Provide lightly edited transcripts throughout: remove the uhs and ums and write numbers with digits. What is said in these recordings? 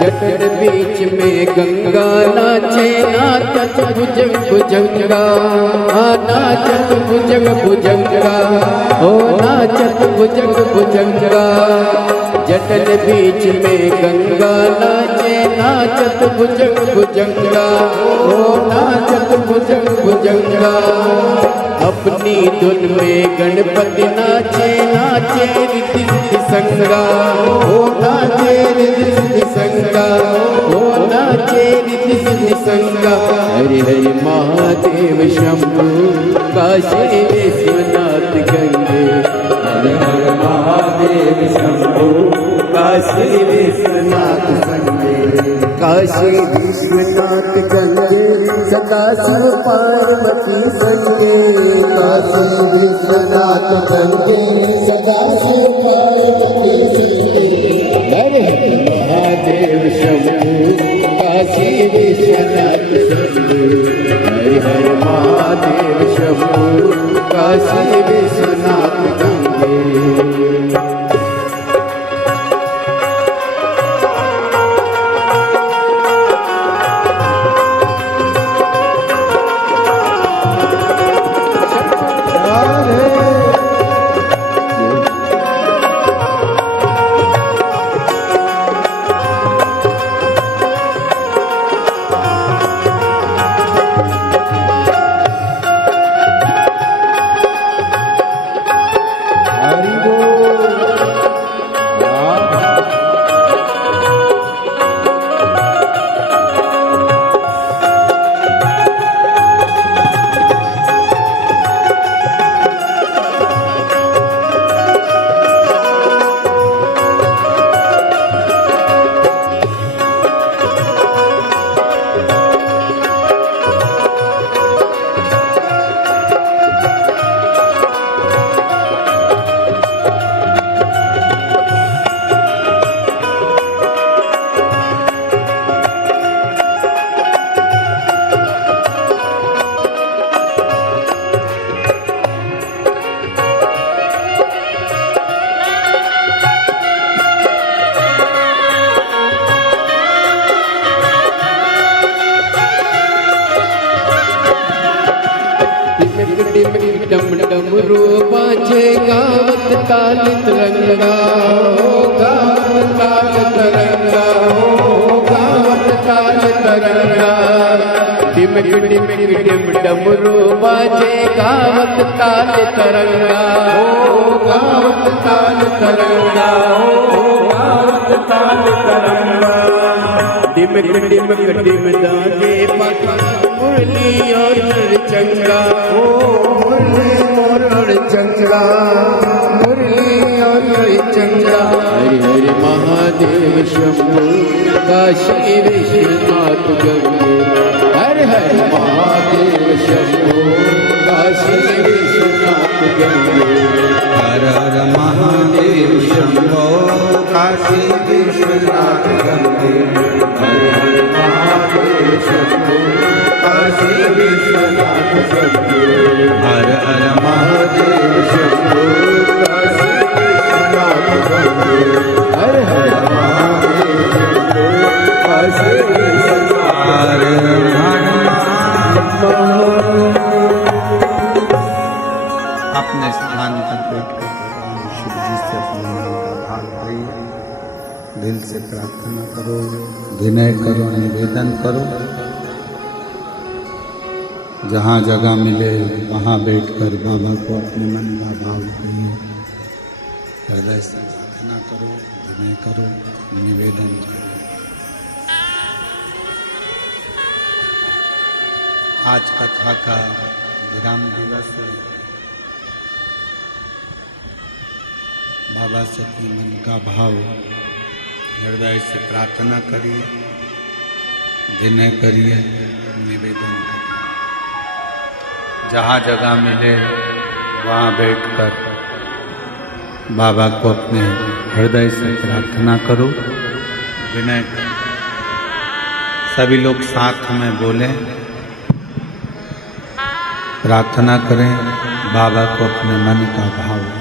जटन बीच में गंगा नाचे नाचत भुजंग भुजंगा, नाचत भुजंग भुजंगा, ओ नाचत भुजंग भुजंगा। जटन बीच में गंगा नाचे नाचत भुजंग भुजंगा, ओ नाचत भुजंग भुजंगा। अपनी धुन में गणपति नाचे नाचे रिद्धि सिद्धि संगा, ओ नाचे रिद्धि सिद्धि संगा, ओ नाचे रिद्धि सिद्धि संगा। हरि हरि महादेव शंभु काशी विश्वनाथ गंगे, हरि हरि महादेव शंभु काशी विश्वनाथ गंगे, काशी विश्वनाथ गंगे सदा शिव पार्वती संगे, काशी विश्वनाथ गंगे सदा शिव पार्वती संगे। हरे महादेव शंभु काशी विश्वनाथ संगे, हरे हरे महादेव शंभु काशी विश्वनाथ गंगे। डम डमरू बाजे गावत ताल तरंगा, गावत ताल तरंगा, गावत ताल तरंगा। डिमक डिमक डिम डमरू बाजे गावत ताल तरंगा, गावत ताल तरंगा, गावत ताल तरंगा। डिमक डिमक डिम दागे मुरली और चंगा, मुरली चंगा, मुरली और चंगा। हरि हरि महादेव शंभु काशी विश्वनाथ गंगे, हरि हरि महादेव शंभु काशी विश्वनाथ गंगे, हर हर महादेव शंभु काशी विश्वनाथ गंगे, हर हर महादेव शंभु काशी विश्वनाथ गंगे, हर हर महादेव शंभु काशी विश्वनाथ गंगे, हर हर महादेव शंभु काशी विश्वनाथ गंगे। अपने स्थान पर बैठकर शिव जी से अपने मन का भाव करिए, दिल से प्रार्थना करो, विनय करो, निवेदन करो। जहाँ जगह मिले वहाँ बैठकर बाबा को अपने मन का भाव करिए, हृदय से प्रार्थना करो, विनय करो, निवेदन करो। आज कथा का विराम दिवस है। बाबा से अपने मन का भाव हृदय से प्रार्थना करिए, विनय करिए, निवेदन करिए। जहाँ जगह मिले वहाँ बैठकर बाबा को अपने हृदय से प्रार्थना करो, विनय करो। सभी लोग साथ में बोलें, प्रार्थना करें, बाबा को अपने मन का भाव करें।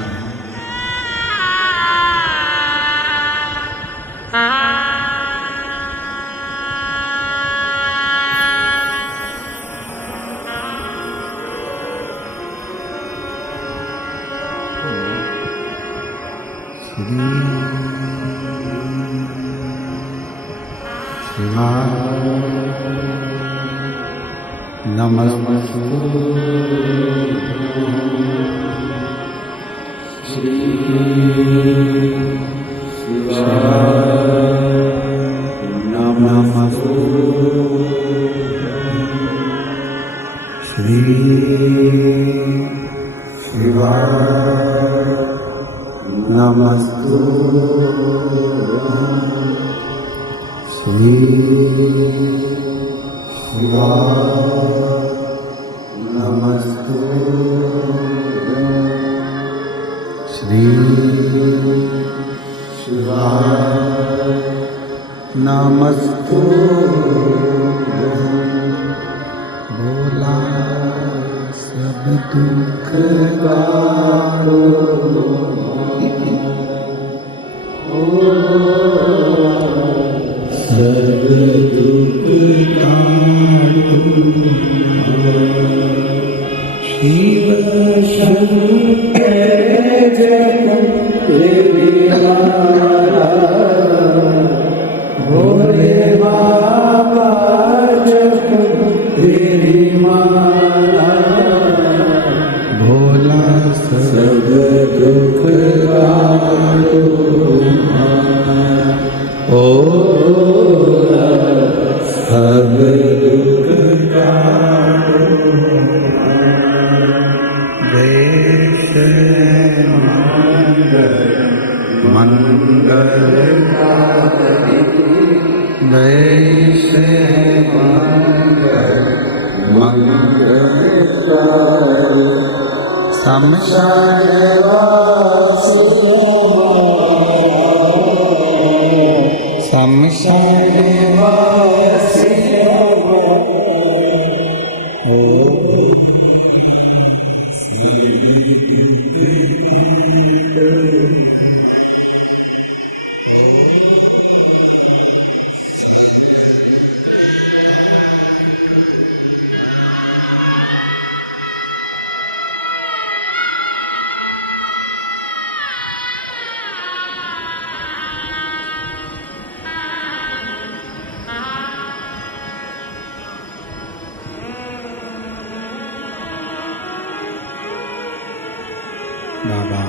बाबा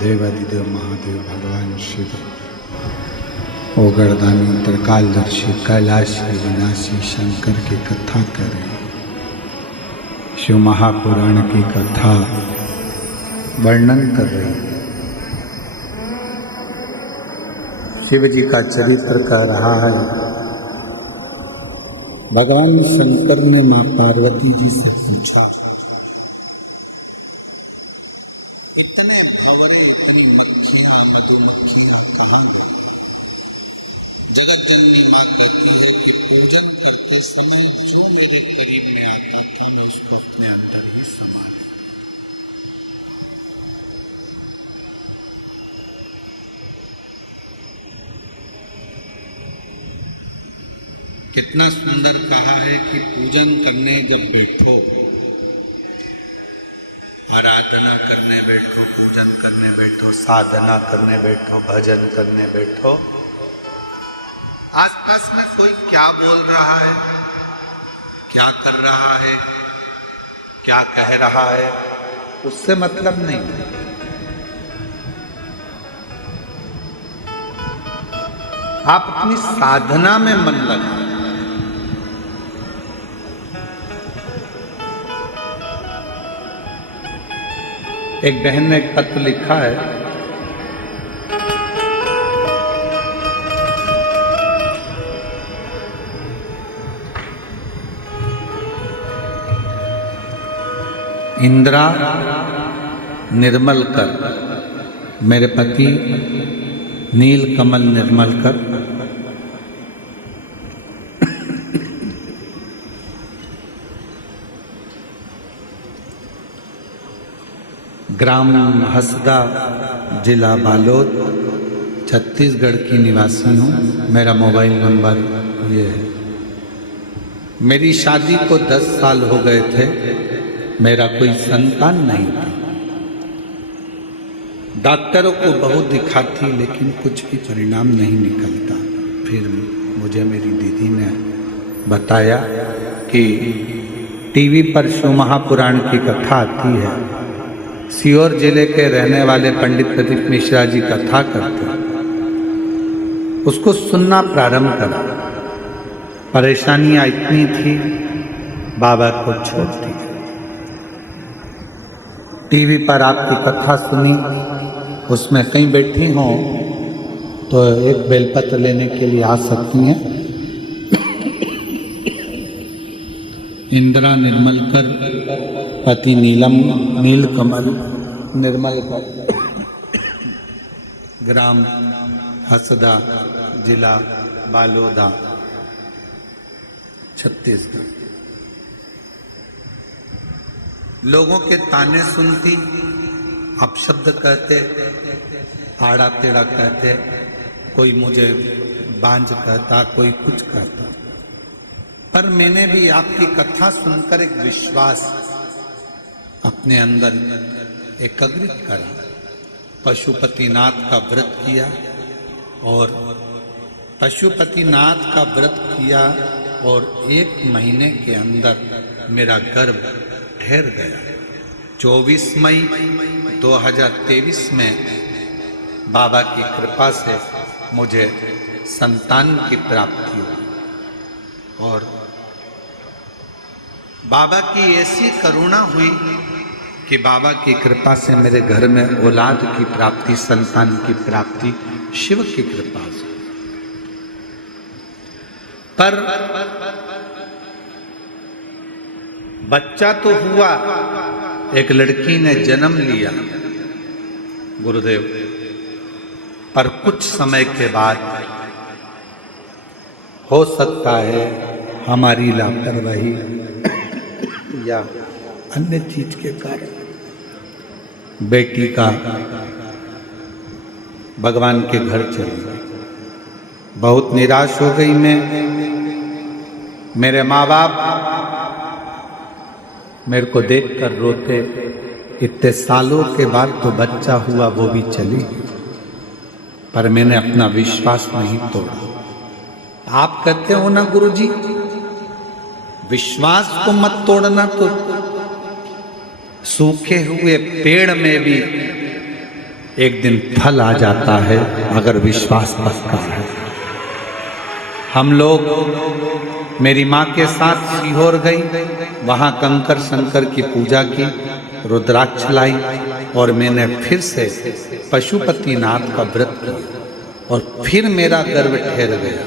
देवादिदेव महादेव भगवान शिव ओ गर्दानी त्रिकालदर्शी कैलाशी विनाशी शंकर की कथा करें। शिव महापुराण की कथा वर्णन कर रहे हैं। शिव जी का चरित्र कह रहा है। भगवान शंकर ने मां पार्वती जी से पूछा, इतने भंवरे इतनी मक्खियां मधुमक्खियां कहाँ गई? जगत जननी मां कहती है कि पूजन करते समय जो मेरे करीब में आता था मैं उसको अपने अंदर ही समा लूं। कितना सुंदर कहा है कि पूजन करने जब बैठो, आराधना करने बैठो, पूजन करने बैठो, साधना करने बैठो, भजन करने बैठो, आसपास में कोई क्या बोल रहा है, क्या कर रहा है, क्या कह रहा है, उससे मतलब नहीं। आप अपनी साधना में मन लगाओ। एक बहन ने एक पत्र लिखा है, इंदिरा निर्मलकर, मेरे पति नीलकमल निर्मलकर ग्राम हसदा, जिला बालोद, छत्तीसगढ़ की निवासी हूँ। मेरा मोबाइल नंबर ये है। मेरी शादी को 10 साल हो गए थे, मेरा कोई संतान नहीं था। डॉक्टरों को बहुत दिखाती लेकिन कुछ भी परिणाम नहीं निकलता। फिर मुझे मेरी दीदी ने बताया कि टीवी पर शिव महापुराण की कथा आती है। सीहोर जिले के रहने वाले पंडित प्रदीप मिश्रा जी कथा करते हैं, उसको सुनना प्रारंभ करा। परेशानियां इतनी थी, बाबा को छोड़ दी। टीवी पर आपकी कथा सुनी, उसमें कहीं बैठी हों तो एक बेलपत्र लेने के लिए आ सकती हैं। इंदिरा निर्मलकर, पति नीलकमल निर्मलकर, ग्राम हसदा, जिला बालोदा, छत्तीसगढ़। लोगों के ताने सुनती, अपशब्द कहते, आड़ा टेढ़ा कहते, कोई मुझे बांझ कहता, कोई कुछ कहता। पर मैंने भी आपकी कथा सुनकर एक विश्वास अपने अंदर एकाग्रित करा। पशुपतिनाथ का व्रत किया और पशुपतिनाथ का व्रत किया और 1 महीने के अंदर मेरा गर्भ ठहर गया। 24 मई 2023 में बाबा की कृपा से मुझे संतान की प्राप्ति हुई और बाबा की ऐसी करुणा हुई कि बाबा की कृपा से मेरे घर में औलाद की प्राप्ति, संतान की प्राप्ति शिव की कृपा से। पर बच्चा तो हुआ, एक लड़की ने जन्म लिया गुरुदेव, पर कुछ समय के बाद हो सकता है हमारी लापरवाही या अन्य चीज के कारण बेटी का भगवान के घर चली गई। बहुत निराश हो गई मैं। मेरे माँ बाप मेरे को देखकर रोते, इतने सालों के बाद तो बच्चा हुआ, वो भी चली गई। पर मैंने अपना विश्वास नहीं तोड़ा। आप कहते हो ना गुरुजी, विश्वास को मत तोड़ना, तो सूखे हुए पेड़ में भी एक दिन फल आ जाता है अगर विश्वास पक्का है। हम लोग मेरी माँ के साथ सीहोर गई, वहाँ कंकर शंकर की पूजा की, रुद्राक्ष लाई और मैंने फिर से पशुपतिनाथ का व्रत किया और फिर मेरा गर्भ ठहर गया।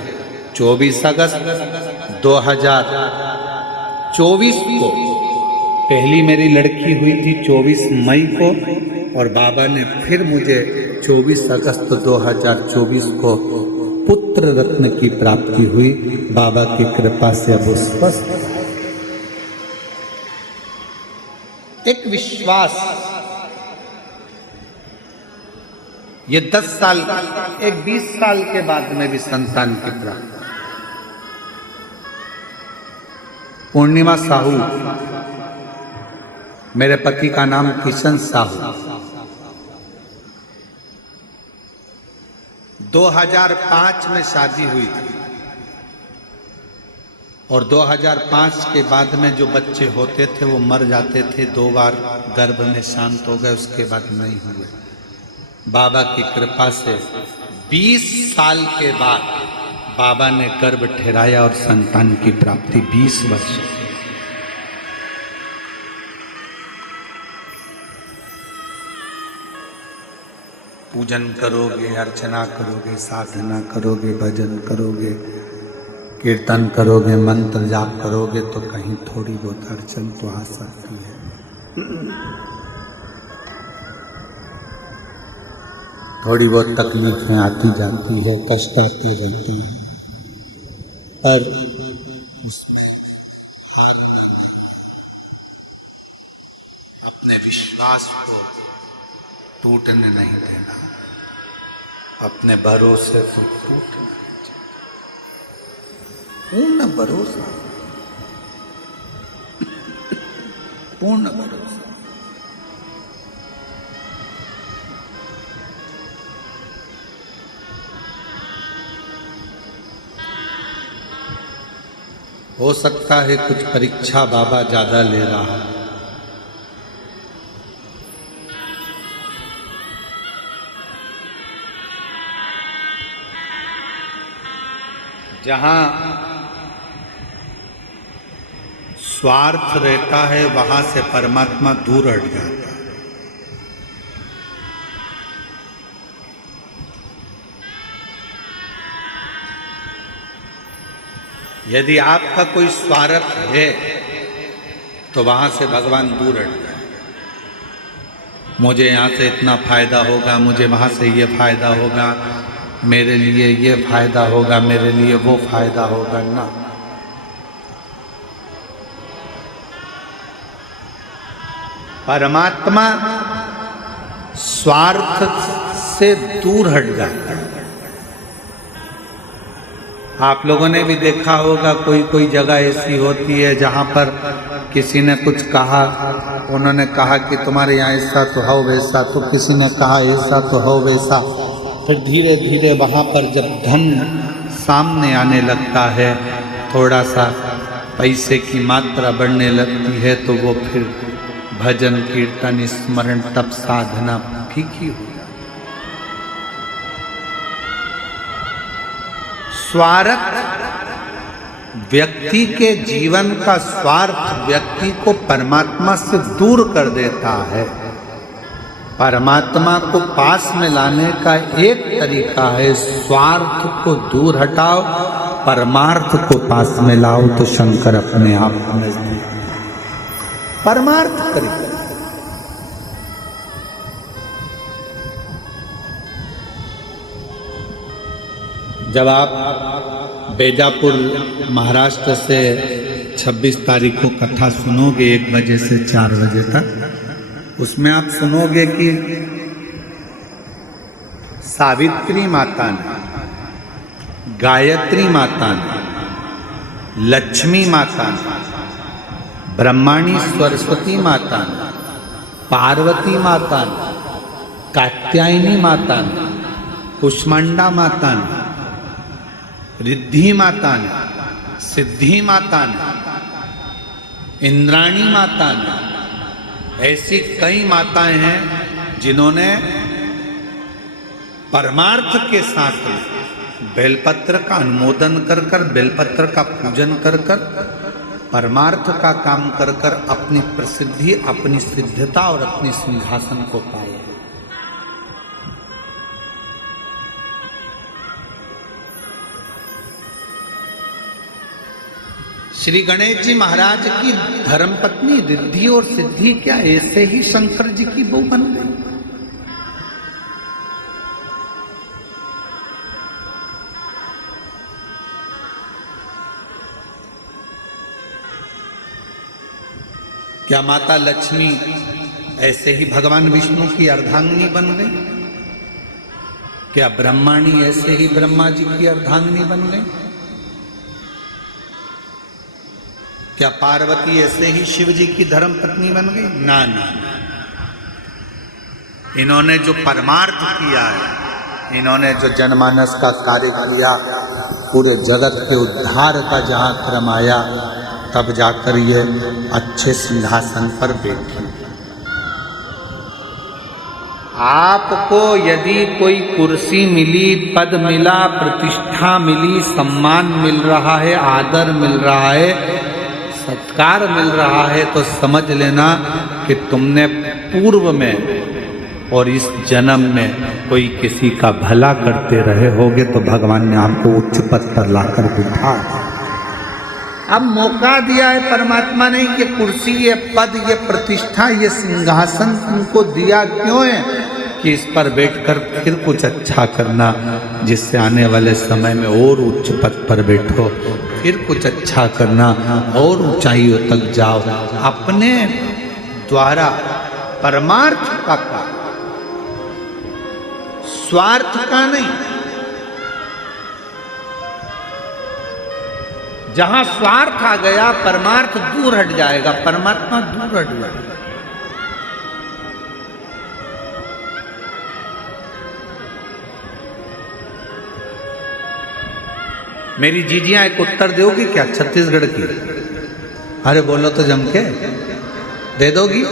24 अगस्त 2024 को पहली मेरी लड़की हुई थी 24 मई को और बाबा ने फिर मुझे 24 अगस्त 2024 को पुत्र रत्न की प्राप्ति हुई। बाबा की कृपा से अब स्वस्थ एक विश्वास। ये 10 साल, एक 20 साल के बाद में भी संतान की प्राप्ति। पूर्णिमा साहू, मेरे पति का नाम किशन साहू। 2005 में शादी हुई थी और 2005 के बाद में जो बच्चे होते थे वो मर जाते थे। 2 बार गर्भ में शांत हो गए, उसके बाद नहीं हुए। बाबा की कृपा से 20 साल के बाद बाबा ने गर्भ ठहराया और संतान की प्राप्ति 20 वर्ष। पूजन करोगे, अर्चना करोगे, साधना करोगे, भजन करोगे, कीर्तन करोगे, मंत्र जाप करोगे तो कहीं थोड़ी बहुत अड़चन तो आ सकती है। थोड़ी बहुत तकलीफें आती जाती है, कष्ट आते रहते हैं, पर उसमें हारना नहीं, अपने विश्वास को टूटने नहीं देना, अपने भरोसे को टूटना नहीं चाहिए। पूर्ण भरोसा, पूर्ण भरोसा। हो सकता है कुछ परीक्षा बाबा ज्यादा ले रहा है। जहां स्वार्थ रहता है वहां से परमात्मा दूर हट जाता है। यदि आपका कोई स्वार्थ है तो वहां से भगवान दूर हट जाए। मुझे यहाँ से इतना फायदा होगा, मुझे वहां से ये फायदा होगा, मेरे लिए ये फायदा होगा, मेरे लिए वो फायदा होगा ना। परमात्मा स्वार्थ से दूर हट जाता है। आप लोगों ने भी देखा होगा कोई कोई जगह ऐसी होती है जहां पर किसी ने कुछ कहा, उन्होंने कहा कि तुम्हारे यहाँ ऐसा तो हो वैसा, तो किसी ने कहा ऐसा तो हो वैसा। फिर धीरे धीरे वहां पर जब धन सामने आने लगता है, थोड़ा सा पैसे की मात्रा बढ़ने लगती है, तो वो फिर भजन कीर्तन स्मरण तप साधना फीकी हो जाती। स्वार्थ व्यक्ति के जीवन का स्वार्थ व्यक्ति को परमात्मा से दूर कर देता है। परमात्मा को पास में लाने का एक तरीका है, स्वार्थ को दूर हटाओ, परमार्थ को पास में लाओ, तो शंकर अपने आप नजदीक। परमार्थ तरीका जब आप बेजापुर महाराष्ट्र से 26 तारीख को कथा सुनोगे 1 बजे से 4 बजे तक, उसमें आप सुनोगे कि सावित्री माता ने, गायत्री माता ने, लक्ष्मी माता ने, ब्रह्माणी सरस्वती माता ने, पार्वती माता ने, कात्यायनी माता ने, कुष्मांडा माता ने, रिद्धि माता ने, सिद्धि माता ने, इंद्राणी माता ने, ऐसी कई माताएं हैं जिन्होंने परमार्थ के साथ बेलपत्र का अनुमोदन कर कर, बेलपत्र का पूजन कर कर, परमार्थ का काम कर कर अपनी प्रसिद्धि, अपनी सिद्धता और अपनी सिंहासन को पाया। श्री गणेश जी महाराज की धर्मपत्नी रिद्धि और सिद्धि क्या ऐसे ही शंकर जी की बहू बन गई? क्या माता लक्ष्मी ऐसे ही भगवान विष्णु की अर्धांगिनी बन गई? क्या ब्रह्माणी ऐसे ही ब्रह्मा जी की अर्धांगिनी बन गई? क्या पार्वती ऐसे ही शिव जी की धर्म पत्नी बन गई? ना ना, इन्होंने जो परमार्थ किया है, इन्होंने जो जनमानस का कार्य किया, पूरे जगत के उद्धार का जहां क्रम आया, तब जाकर ये अच्छे सिंहासन पर बैठी। आपको यदि कोई कुर्सी मिली, पद मिला, प्रतिष्ठा मिली, सम्मान मिल रहा है, आदर मिल रहा है, सत्कार मिल रहा है, तो समझ लेना कि तुमने पूर्व में और इस जन्म में कोई किसी का भला करते रहे होगे, तो भगवान ने आपको उच्च पद पर लाकर बिठा। अब मौका दिया है परमात्मा ने, ये कुर्सी, ये पद, ये प्रतिष्ठा, ये सिंहासन तुमको दिया क्यों है? कि इस पर बैठकर फिर कुछ अच्छा करना, जिससे आने वाले समय में और उच्च पद पर बैठो, फिर कुछ अच्छा करना, और ऊंचाइयों तक जाओ, अपने द्वारा परमार्थ का काम, स्वार्थ का नहीं। जहां स्वार्थ आ गया, परमार्थ दूर हट जाएगा, परमात्मा दूर हट जाएगा। मेरी जीजियां एक उत्तर दोगी क्या छत्तीसगढ़ की? अरे बोलो तो जम के, दे दोगी?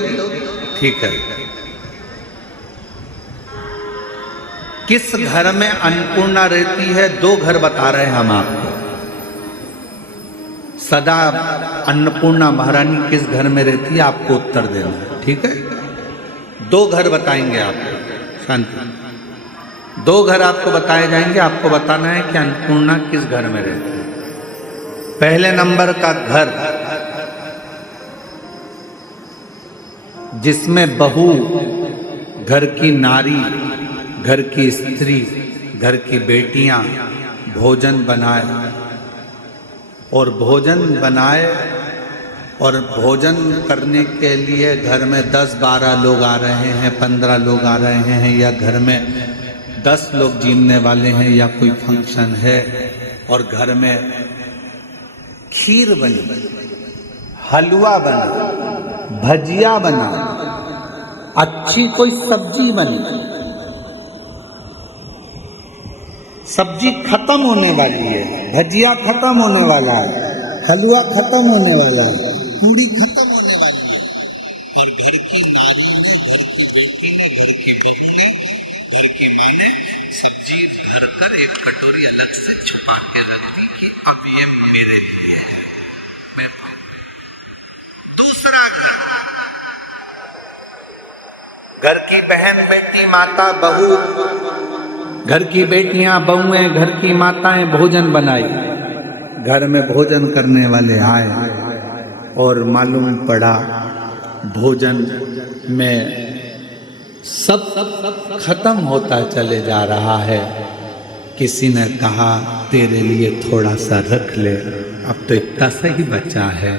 ठीक है। किस घर में अन्नपूर्णा रहती है? 2 घर बता रहे हैं हम आपको। सदा अन्नपूर्णा महारानी किस घर में रहती है, आपको उत्तर देना है, ठीक है? 2 घर बताएंगे आपको, शांति। 2 घर आपको बताए जाएंगे, आपको बताना है कि अन्नपूर्णा किस घर में रहती है। पहले नंबर का घर जिसमें बहू, घर की नारी, घर की स्त्री, घर की बेटियां भोजन बनाए और भोजन करने के लिए घर में 10-12 लोग आ रहे हैं, 15 लोग आ रहे हैं, या घर में 10 लोग जीने वाले हैं, या कोई फंक्शन है और घर में खीर बनी, हलवा बना, भजिया बना, अच्छी कोई सब्जी बनी, सब्जी खत्म होने वाली है, भजिया खत्म होने वाला है, हलवा खत्म होने वाला है, पूरी खत्म होने वाली है, और घर की नारी ने, घर की बेटी ने, घर की बहू ने, घर की माँ ने सब्जी भर कर एक कटोरी अलग से छुपा के रख दी कि अब ये मेरे लिए है, मैं खाऊं। दूसरा घर की बहन, बेटी, माता, बहू, घर की बेटियां, बहुएं, घर की माताएं भोजन बनाई, घर में भोजन करने वाले आए और मालूम पड़ा भोजन में सब खत्म होता चले जा रहा है। किसी ने कहा तेरे लिए थोड़ा सा रख ले, अब तो इतना सा ही बचा है,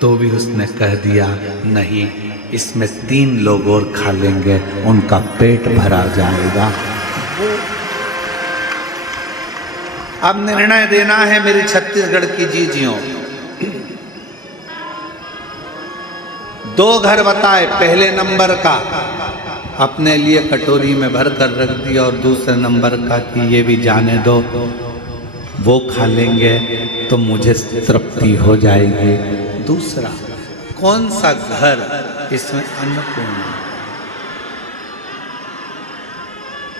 तो भी उसने कह दिया नहीं, इसमें 3 लोग और खा लेंगे, उनका पेट भरा जाएगा। अब निर्णय देना है मेरी छत्तीसगढ़ की जीजियों। 2 घर बताए, पहले नंबर का अपने लिए कटोरी में भर कर रख दिया, और दूसरे नंबर का कि ये भी जाने दो, वो खा लेंगे तो मुझे तृप्ति हो जाएगी। दूसरा कौन सा घर इसमें अन्नपूर्णा?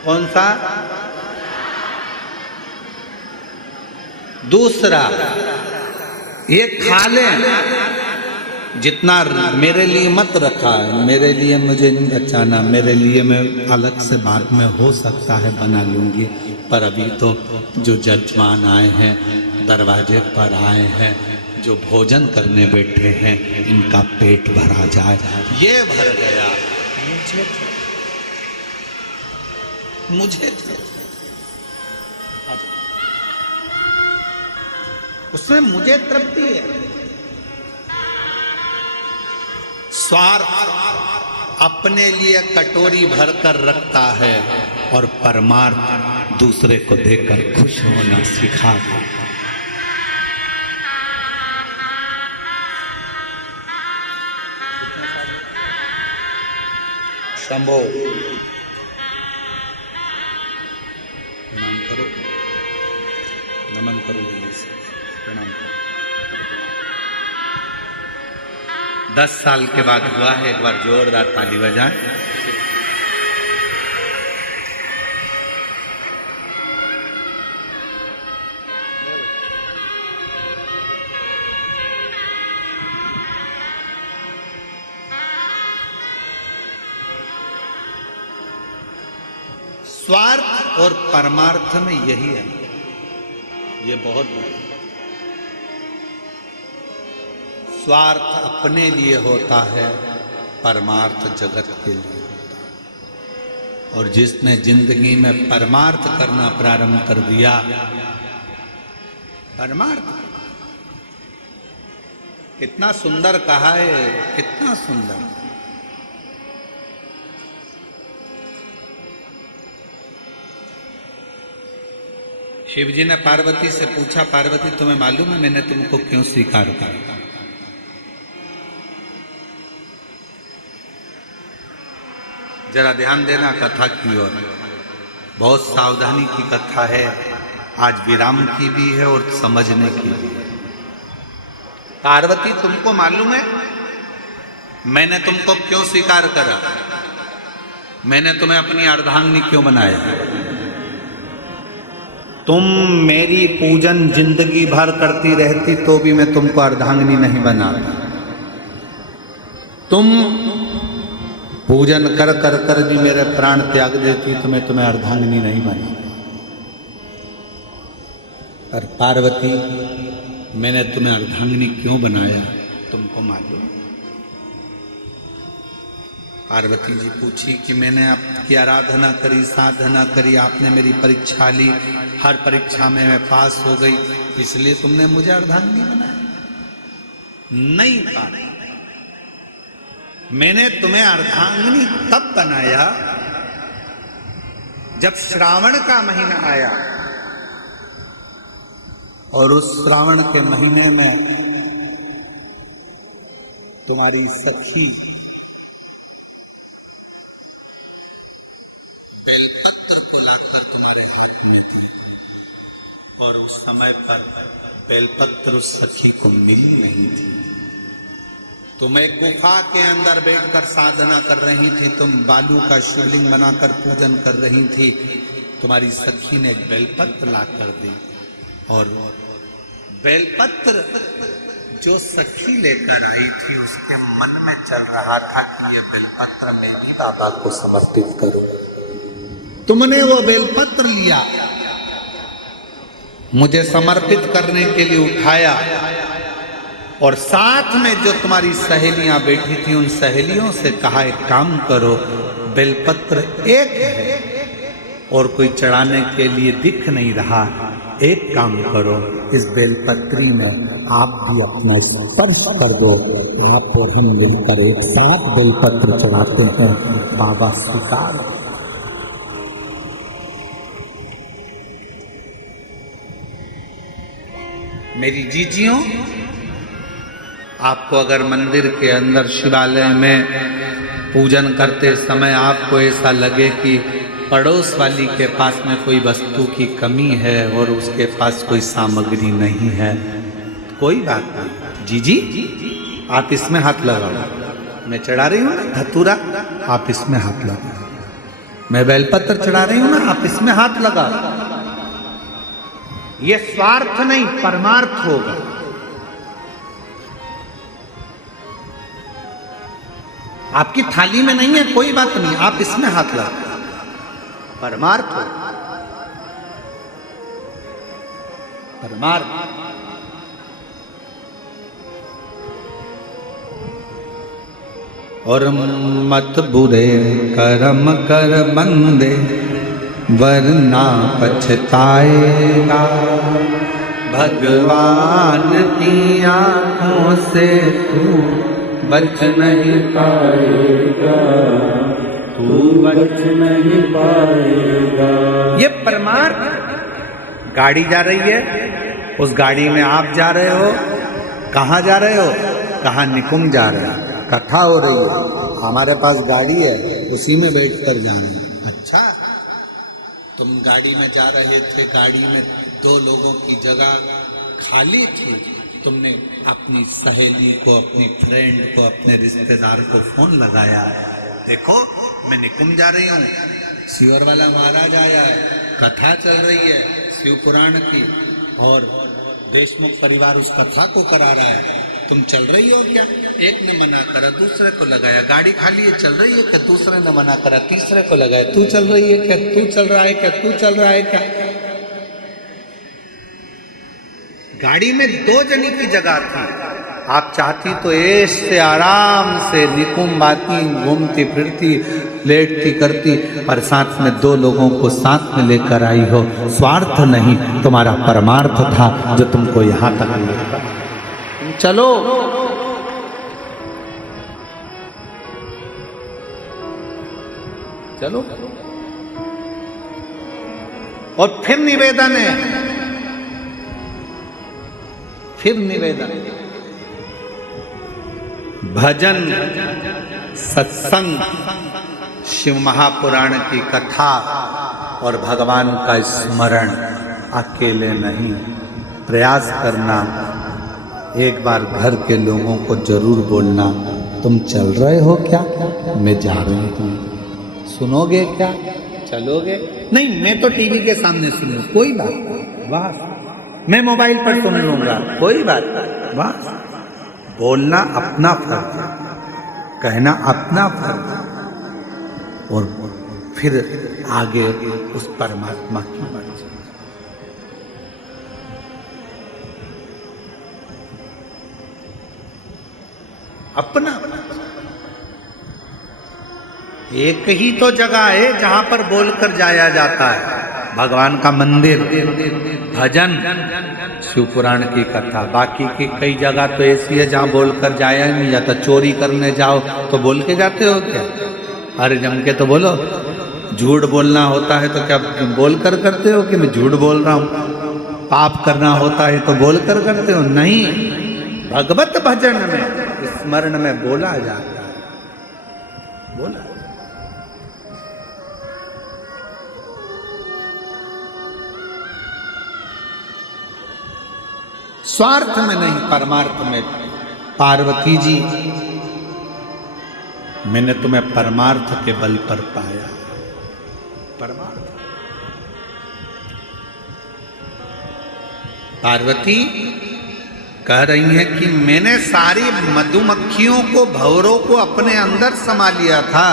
कौन सा? दूसरा, ये खा लें, जितना मेरे लिए मत रखा है, मेरे लिए मुझे नहीं बचाना, मेरे लिए मैं अलग से बाद में हो सकता है बना लूंगी, पर अभी तो जो जजमान आए हैं, दरवाजे पर आए हैं, जो भोजन करने बैठे हैं, इनका पेट भरा जाए। ये भर गया, मुझे उसमें मुझे तृप्ति है। स्वार्थ अपने लिए कटोरी भर कर रखता है और परमार्थ दूसरे को देकर खुश होना सिखा दे। शंभो प्रणाम करो, नमन करो, प्रणाम करो। 10 साल के बाद हुआ है, एक बार जोरदार ताली बजाएं। स्वार्थ और परमार्थ में यही है, ये बहुत बड़ा। स्वार्थ अपने लिए होता है, परमार्थ जगत के लिए होता है। और जिसने जिंदगी में परमार्थ करना प्रारंभ कर दिया, परमार्थ कितना सुंदर कहा है, कितना सुंदर। शिव जी ने पार्वती से पूछा, पार्वती तुम्हें मालूम है मैंने तुमको क्यों स्वीकार किया? जरा ध्यान देना कथा की ओर, बहुत सावधानी की कथा है, आज विराम की भी है और समझने की भी है। पार्वती, तुमको मालूम है मैंने तुमको क्यों स्वीकार करा? मैंने तुम्हें अपनी अर्धांगिनी क्यों बनाया? तुम मेरी पूजन जिंदगी भर करती रहती तो भी मैं तुमको अर्धांगिनी नहीं बनाता। तुम पूजन कर कर कर भी मेरे प्राण त्याग देती तो मैं तुम्हें अर्धांगिनी नहीं बनाता। पर पार्वती, मैंने तुम्हें अर्धांगिनी क्यों बनाया तुमको मालूम? पार्वती जी पूछी कि मैंने आपकी आराधना करी, साधना करी, आपने मेरी परीक्षा ली, हर परीक्षा में मैं पास हो गई, इसलिए तुमने मुझे अर्धांगिनी बनाया? नहीं पार्वती, मैंने तुम्हें अर्धांगिनी तब बनाया जब श्रावण का महीना आया और उस श्रावण के महीने में तुम्हारी सखी बेलपत्र को लाकर तुम्हारे हाथ में दी और उस समय पर बेलपत्र उस सखी को मिली नहीं थी। तुम एक गुफा के अंदर बैठकर साधना कर रही थी, तुम बालू का शिवलिंग बनाकर पूजन कर रही थी, तुम्हारी सखी ने बेलपत्र लाकर दी और बेलपत्र जो सखी लेकर आई थी उसके मन में चल रहा था कि ये बेलपत्र मैं भी बाबा को समर्पित करूं। तुमने वो बेलपत्र लिया, मुझे समर्पित करने के लिए उठाया और साथ में जो तुम्हारी सहेलियां बैठी थी उन सहेलियों से कहा एक काम करो, बेलपत्र एक है और कोई चढ़ाने के लिए दिख नहीं रहा, एक काम करो, इस बेलपत्री में आप भी अपना स्पर्श कर दो, आप और हम मिलकर एक साथ बेलपत्र चढ़ाते हैं, बाबा स्वीकार। मेरी जीजियों, आपको अगर मंदिर के अंदर शिवालय में पूजन करते समय आपको ऐसा लगे कि पड़ोस वाली के पास में कोई वस्तु की कमी है और उसके पास कोई सामग्री नहीं है, कोई बात नहीं, जीजी आप इसमें हाथ लगाओ। मैं चढ़ा रही हूँ ना धतूरा, आप इसमें हाथ लगाओ। मैं बेलपत्र चढ़ा रही हूँ ना, आप इसमें हाथ लगाओ। ये स्वार्थ नहीं, परमार्थ होगा। आपकी थाली में नहीं है, कोई बात नहीं, आप इसमें हाथ लगाओ, परमार्थ हो, परमार्थ। और मत बुरे कर्म कर बंदे वरना पछताएगा, भगवान की आंखों से तू बच नहीं पाएगा, तू बच नहीं पाएगा। ये परमार्थ। गाड़ी जा रही है, उस गाड़ी में आप जा रहे हो, कहाँ जा रहे हो? कहाँ निकुंज जा रहे हो, कथा हो रही है, हमारे पास गाड़ी है, उसी में बैठकर जा रहे हैं। अच्छा, तुम गाड़ी में जा रहे थे, गाड़ी में 2 लोगों की जगह खाली थी, तुमने अपनी सहेली को, अपनी फ्रेंड को, अपने रिश्तेदार को फोन लगाया, देखो मैं निकुंज जा रही हूँ, शिवर वाला महाराज आया है, कथा चल रही है शिव पुराण की और देशमुख परिवार उस कथा को करा रहा है, तुम चल रही हो क्या? एक ने मना करा, दूसरे को लगाया, गाड़ी खाली है, चल रही है क्या? दूसरे ने मना करा, तीसरे को लगाया, तू चल रही है क्या? तू चल रहा है क्या? तू चल रहा है क्या? गाड़ी में 2 जनी की जगह थी, आप चाहती तो ऐश से आराम से निकुंभ आती, घूमती फिरती, लेटती करती, पर साथ में 2 लोगों को साथ में लेकर आई हो। स्वार्थ नहीं, तुम्हारा परमार्थ था जो तुमको यहां तक लेकर। चलो चलो। और फिर निवेदन है, फिर निवेदन, भजन, सत्संग, शिव महापुराण की कथा और भगवान का स्मरण अकेले नहीं, प्रयास करना, एक बार घर के लोगों को जरूर बोलना, तुम चल रहे हो क्या, मैं जा रही हूँ, सुनोगे क्या, चलोगे? नहीं, मैं तो टीवी के सामने सुन लूँ, कोई बात, वाह, मैं मोबाइल पर सुन लूंगा, कोई बात, वाह। बोलना अपना फर्ज है, कहना अपना फर्ज है, और फिर आगे उस परमात्मा की मर्जी। अपना एक ही तो जगह है जहां पर बोलकर जाया जाता है, भगवान का मंदिर, भजन, शिव पुराण की कथा। बाकी की कई जगह तो ऐसी है जहां बोलकर जाया ही नहीं जाता। चोरी करने जाओ तो बोल के जाते हो क्या? अरे जम के तो बोलो। झूठ बोलना होता है तो क्या बोल कर करते हो कि मैं झूठ बोल रहा हूं? पाप करना होता है तो बोल कर करते हो? नहीं, भगवत भजन में, स्मरण में बोला जाता है, बोला। स्वार्थ में नहीं, परमार्थ में। पार्वती जी, मैंने तुम्हें परमार्थ के बल पर पाया। परमार्थ। पार्वती कह रही हैं कि मैंने सारी मधुमक्खियों को, भंवरों को अपने अंदर समा लिया था।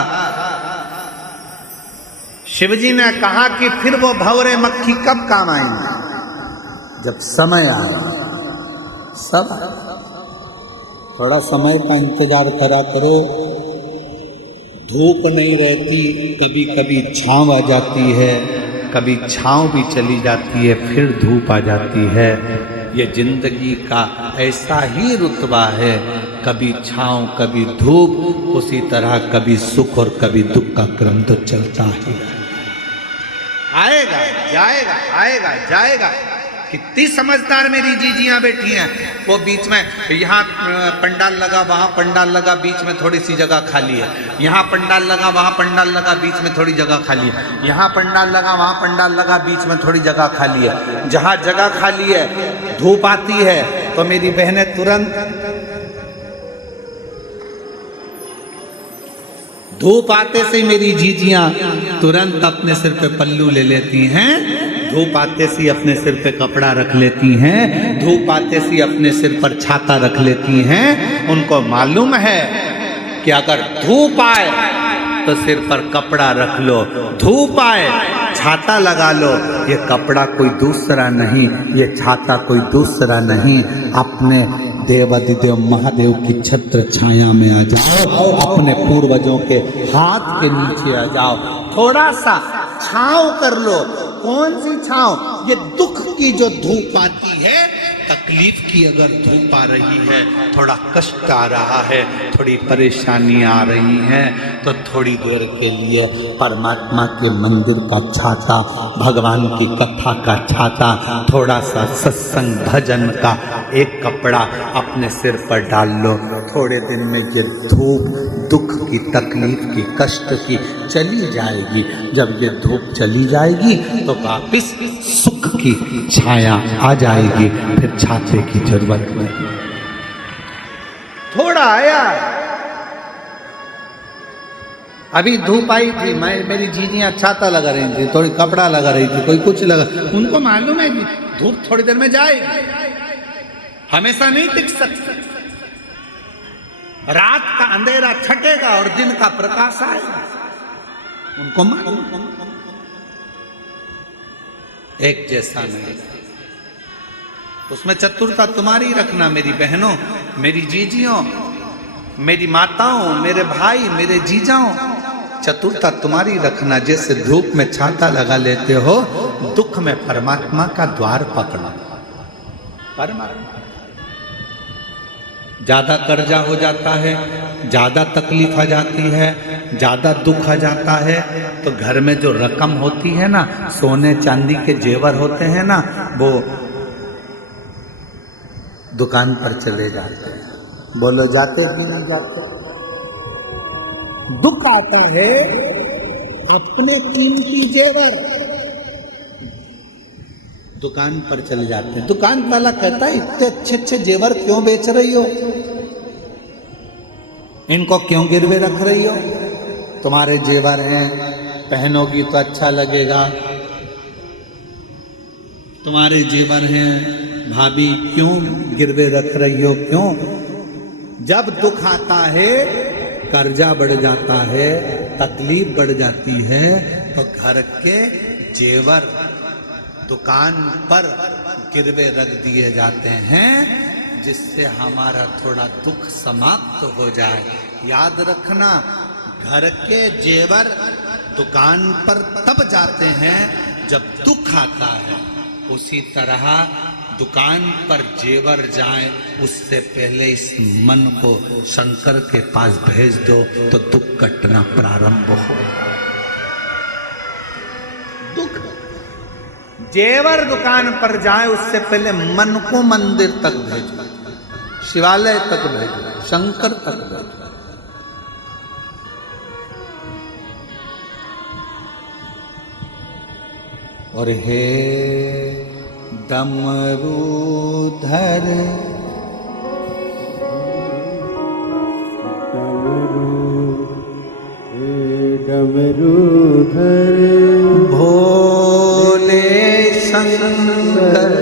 शिवजी ने कहा कि फिर वो भंवरे मक्खी कब काम आएंगे? जब समय आए। सब थोड़ा समय का इंतजार करा करो। धूप नहीं रहती, कभी कभी छांव आ जाती है, कभी छांव भी चली जाती है, फिर धूप आ जाती है। ये जिंदगी का ऐसा ही रुतबा है, कभी छांव कभी धूप। उसी तरह कभी सुख और कभी दुख का क्रम तो चलता ही आएगा, जाएगा, आएगा, जाएगा। कितनी समझदार मेरी जीजियां बैठी हैं। वो बीच में यहाँ पंडाल लगा, वहाँ पंडाल लगा, बीच में थोड़ी सी जगह खाली है। यहाँ पंडाल लगा, वहाँ पंडाल लगा, बीच में थोड़ी जगह खाली है। यहाँ पंडाल लगा, वहाँ पंडाल लगा, बीच में थोड़ी जगह खाली है। जहाँ जगह खाली है, धूप आती है तो मेरी बहनें तुरंत, धूप आते से मेरी जीजियां तुरंत अपने सिर पे पल्लू ले लेती हैं। धूप आते से अपने सिर पे कपड़ा रख लेती हैं। धूप आते से अपने सिर पर छाता रख लेती हैं। उनको मालूम है कि अगर धूप आए तो सिर पर कपड़ा रख लो, धूप आए छाता लगा लो। ये कपड़ा कोई दूसरा नहीं, ये छाता कोई दूसरा नहीं। अपने देवादिदेव महादेव की छत्र छाया में आ जाओ, अपने पूर्वजों के हाथ के नीचे आ जाओ, थोड़ा सा छांव कर लो। कौन सी छांव? ये दुख की जो धूप आती है, तकलीफ की अगर धूप आ रही है, थोड़ा कष्ट आ रहा है, थोड़ी परेशानी आ रही है, तो थोड़ी देर के लिए परमात्मा के मंदिर का छाता, भगवान की कथा का छाता, थोड़ा सा सत्संग भजन का एक कपड़ा अपने सिर पर डाल लो। थोड़े दिन में ये धूप दुख की, तकलीफ की, कष्ट की चली जाएगी। जब ये धूप चली जाएगी तो वापिस सुख की छाया आ जाएगी। फिर छाते की जरूरत नहीं। थोड़ा आया, अभी धूप आई थी, मेरी जीजियां छाता लगा रही थी, थोड़ी कपड़ा लगा रही थी, कोई कुछ लगा। उनको मालूम है कि धूप थोड़ी देर में जाएगी, हमेशा नहीं टिक सकती। रात का अंधेरा छटेगा और दिन का प्रकाश आएगा। उनको मालूम एक जैसा नहीं। उसमें चतुरता तुम्हारी रखना मेरी बहनों, मेरी जीजियों, मेरी माताओं, मेरे भाई, मेरे जीजाओं, चतुरता तुम्हारी रखना। जैसे धूप में छाता लगा लेते हो, दुख में परमात्मा का द्वार पकड़ो। परमात्मा ज्यादा कर्जा हो जाता है, ज्यादा तकलीफ आ जाती है, ज्यादा दुख आ जाता है, तो घर में जो रकम होती है ना, सोने चांदी के जेवर होते हैं ना, वो दुकान पर चले जाते हैं। बोलो जाते भी नहीं जाते? दुख आता है, अपने कीमती जेवर दुकान पर चले जाते हैं। दुकान वाला कहता है इतने अच्छे अच्छे जेवर क्यों बेच रही हो, इनको क्यों गिरवे रख रही हो? तुम्हारे जेवर हैं, पहनोगी तो अच्छा लगेगा, तुम्हारे जेवर हैं भाभी, क्यों गिरवे रख रही हो, क्यों? जब दुख आता है, कर्जा बढ़ जाता है, तकलीफ बढ़ जाती है, तो घर के जेवर दुकान पर गिरवे रख दिए जाते हैं, जिससे हमारा थोड़ा दुख समाप्त हो जाए। याद रखना, घर के जेवर दुकान पर तब जाते हैं जब दुख आता है। उसी तरह दुकान पर जेवर जाए उससे पहले इस मन को शंकर के पास भेज दो तो दुख कटना प्रारंभ हो। दुख जेवर दुकान पर जाए उससे पहले मन को मंदिर तक भेजो, शिवालय तक भेजो, शंकर तक भेजो। और हे डमरूधर डमरूधर भोले शंकर,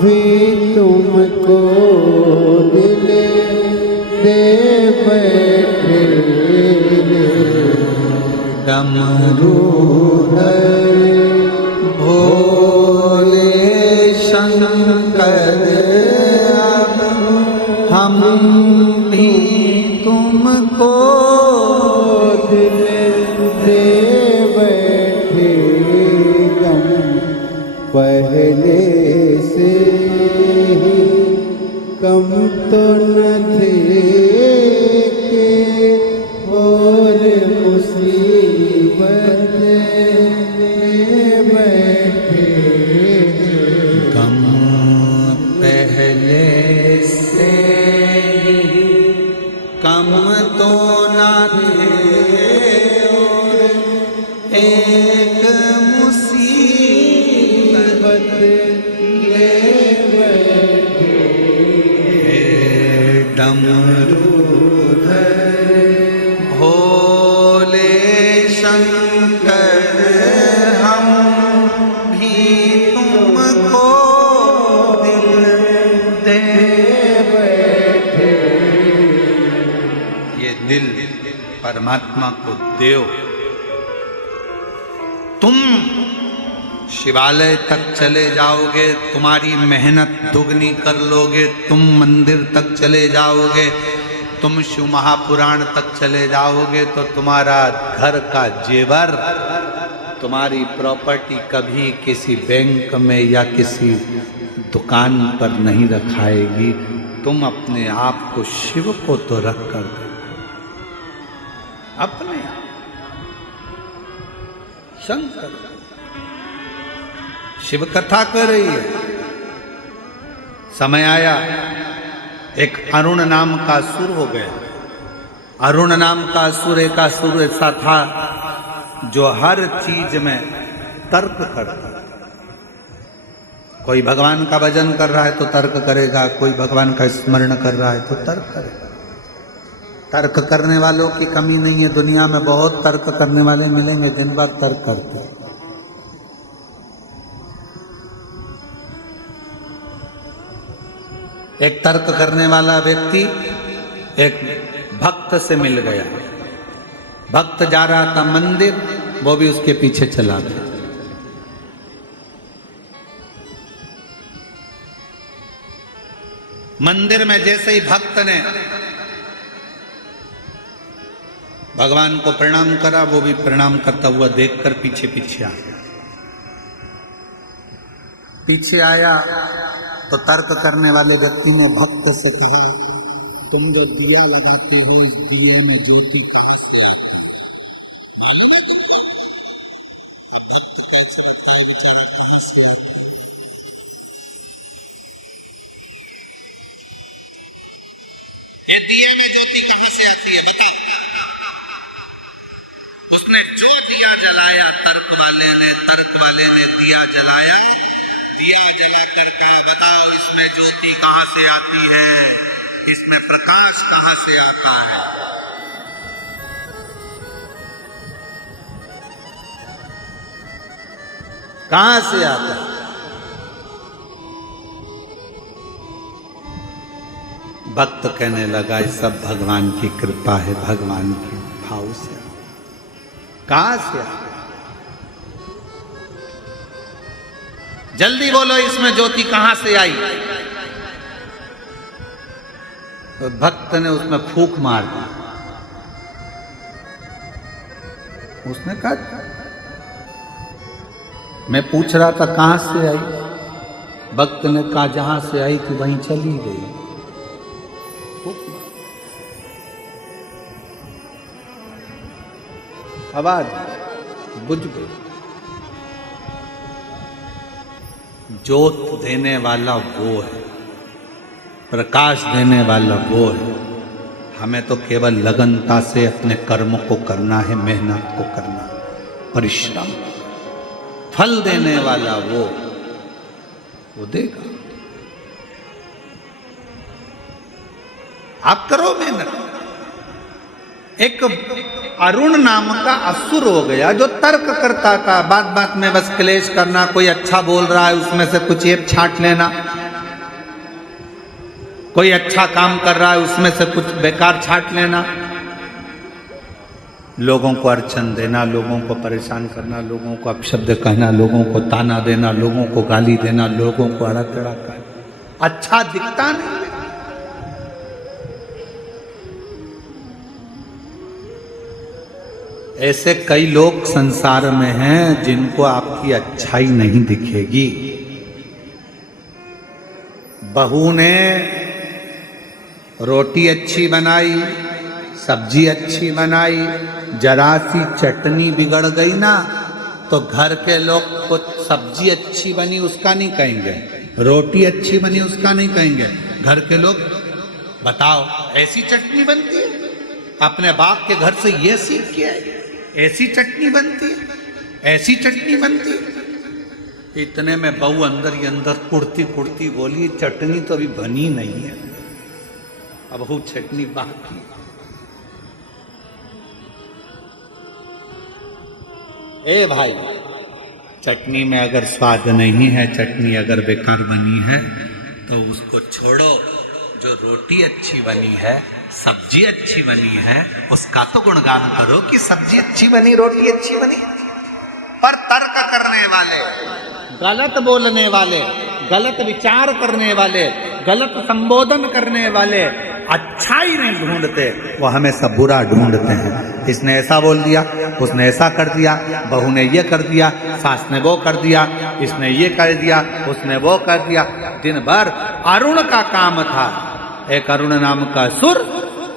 भी तुमको दिल दे बैठे डमरूधर भोले शंकर, हम भी तुमको दिल दे बैठे गम पहले से ही कम तो न थे के और मुसीबत बैठे कम पहले से कम तो ना थे और एक मुसीबत ले बैठे डमरूधर भोले शंकर, हम भी तुमको दिल दे बैठे। ये दिल परमात्मा को देओ। तुम शिवालय तक चले जाओगे, तुम्हारी मेहनत दुगनी कर लोगे, तुम मंदिर तक चले जाओगे, तुम शिव महापुराण तक चले जाओगे, तो तुम्हारा घर का जेवर, तुम्हारी प्रॉपर्टी कभी किसी बैंक में या किसी दुकान पर नहीं रखाएगी। तुम अपने आप को शिव को तो रख कर दो, अपने आप शंकर। शिव कथा कर रही है। समय आया, एक अरुण नाम का असुर हो गया। अरुण नाम का असुर, एक असुर ऐसा था जो हर चीज में तर्क करता। कोई भगवान का भजन कर रहा है तो तर्क करेगा, कोई भगवान का स्मरण कर रहा है तो तर्क करेगा। तर्क करने वालों की कमी नहीं है दुनिया में, बहुत तर्क करने वाले मिलेंगे, दिन रात तर्क करते। एक तर्क करने वाला व्यक्ति एक भक्त से मिल गया। भक्त जा रहा था मंदिर, वो भी उसके पीछे चला गया। मंदिर में जैसे ही भक्त ने भगवान को प्रणाम करा, वो भी प्रणाम करता हुआ देखकर पीछे पीछे आ गया। पीछे आया तो तर्क करने वाले व्यक्ति ने भक्त से कहा, तुम जो दिया लगाते हो इस दिया में ज्योति कहाँ से आती है? उसने जो दिया जलाया, तर्क वाले ने दिया जलाया, दिया जलाकर कहा बताओ इसमें ज्योति कहां से आती है, इसमें प्रकाश कहां से आता है। कहां से आता है? भक्त कहने लगा ये सब भगवान की कृपा है, भगवान के भाव से। कहां से आता? जल्दी बोलो इसमें ज्योति कहां से आई। तो भक्त ने उसमें फूंक मार दी। उसने कहा मैं पूछ रहा था कहां से आई, भक्त ने कहा जहां से आई थी वहीं चली गई। आवाज बुझ गई। ज्योत देने वाला वो है, प्रकाश देने वाला वो है। हमें तो केवल लगनता से अपने कर्म को करना है, मेहनत को करना है, परिश्रम। फल देने वाला वो देगा। आप करो मेहनत। एक अरुण नाम का असुर हो गया जो तर्क करता था, बात बात में बस क्लेश करना, कोई अच्छा बोल रहा है उसमें से कुछ एक छांट लेना, कोई अच्छा काम कर रहा है उसमें से कुछ बेकार छांट लेना, लोगों को अड़चन देना, लोगों को परेशान करना, लोगों को अपशब्द कहना, लोगों को ताना देना, लोगों को गाली देना, लोगों को अड़ा तड़ा करना। अच्छा दिखता नहीं। ऐसे कई लोग संसार में हैं जिनको आपकी अच्छाई नहीं दिखेगी। बहू ने रोटी अच्छी बनाई, सब्जी अच्छी बनाई, जरा सी चटनी बिगड़ गई ना तो घर के लोग कुछ सब्जी अच्छी बनी उसका नहीं कहेंगे, रोटी अच्छी बनी उसका नहीं कहेंगे। घर के लोग बताओ ऐसी चटनी बनती है, अपने बाप के घर से ये सीख के आए, ऐसी चटनी बनती है, ऐसी चटनी बनती है। इतने में बहू अंदर ही अंदर कुड़ती कुड़ती बोली चटनी तो अभी बनी नहीं है, अब वो चटनी बाकी। ए भाई, चटनी में अगर स्वाद नहीं है, चटनी अगर बेकार बनी है तो उसको छोड़ो। जो रोटी अच्छी बनी है, सब्जी अच्छी बनी है, उसका तो गुणगान करो कि सब्जी अच्छी बनी, रोटी अच्छी बनी। पर तर्क करने वाले, गलत बोलने वाले, गलत विचार करने वाले, गलत संबोधन करने वाले अच्छाई नहीं ढूंढते, वो हमेशा बुरा ढूंढते हैं। इसने ऐसा बोल दिया, उसने ऐसा कर दिया, बहू ने ये कर दिया, सास ने वो कर दिया, इसने ये कर दिया, उसने वो कर दिया। दिन भर अरुण का काम था। एक अरुण नाम का सुर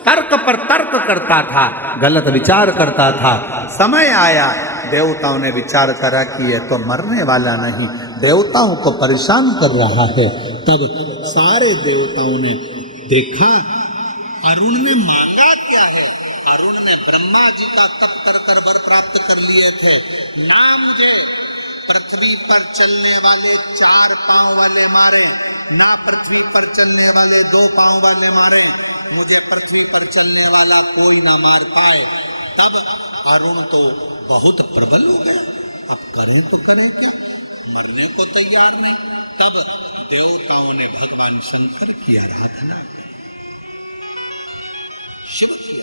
तर्क पर तर्क करता था, गलत विचार करता था। समय आया, देवताओं ने विचार करा कि ये तो मरने वाला नहीं, देवताओं को परेशान कर रहा है। तब सारे देवताओं ने देखा अरुण ने मांगा क्या है। अरुण ने ब्रह्मा जी का तप कर कर वर प्राप्त कर लिए थे। ना मुझे पृथ्वी पर चलने वाले 4 पांव वाले मारे, ना पृथ्वी पर चलने वाले 2 पांव वाले मारे, मुझे पृथ्वी पर चलने वाला कोई ना मार पाए। तब अरुण तो बहुत प्रबल हो गया, अब करें तो करें क्या, मरने को तैयार नहीं। तब देवताओं ने भगवान शंकर की आराधना, शिव की,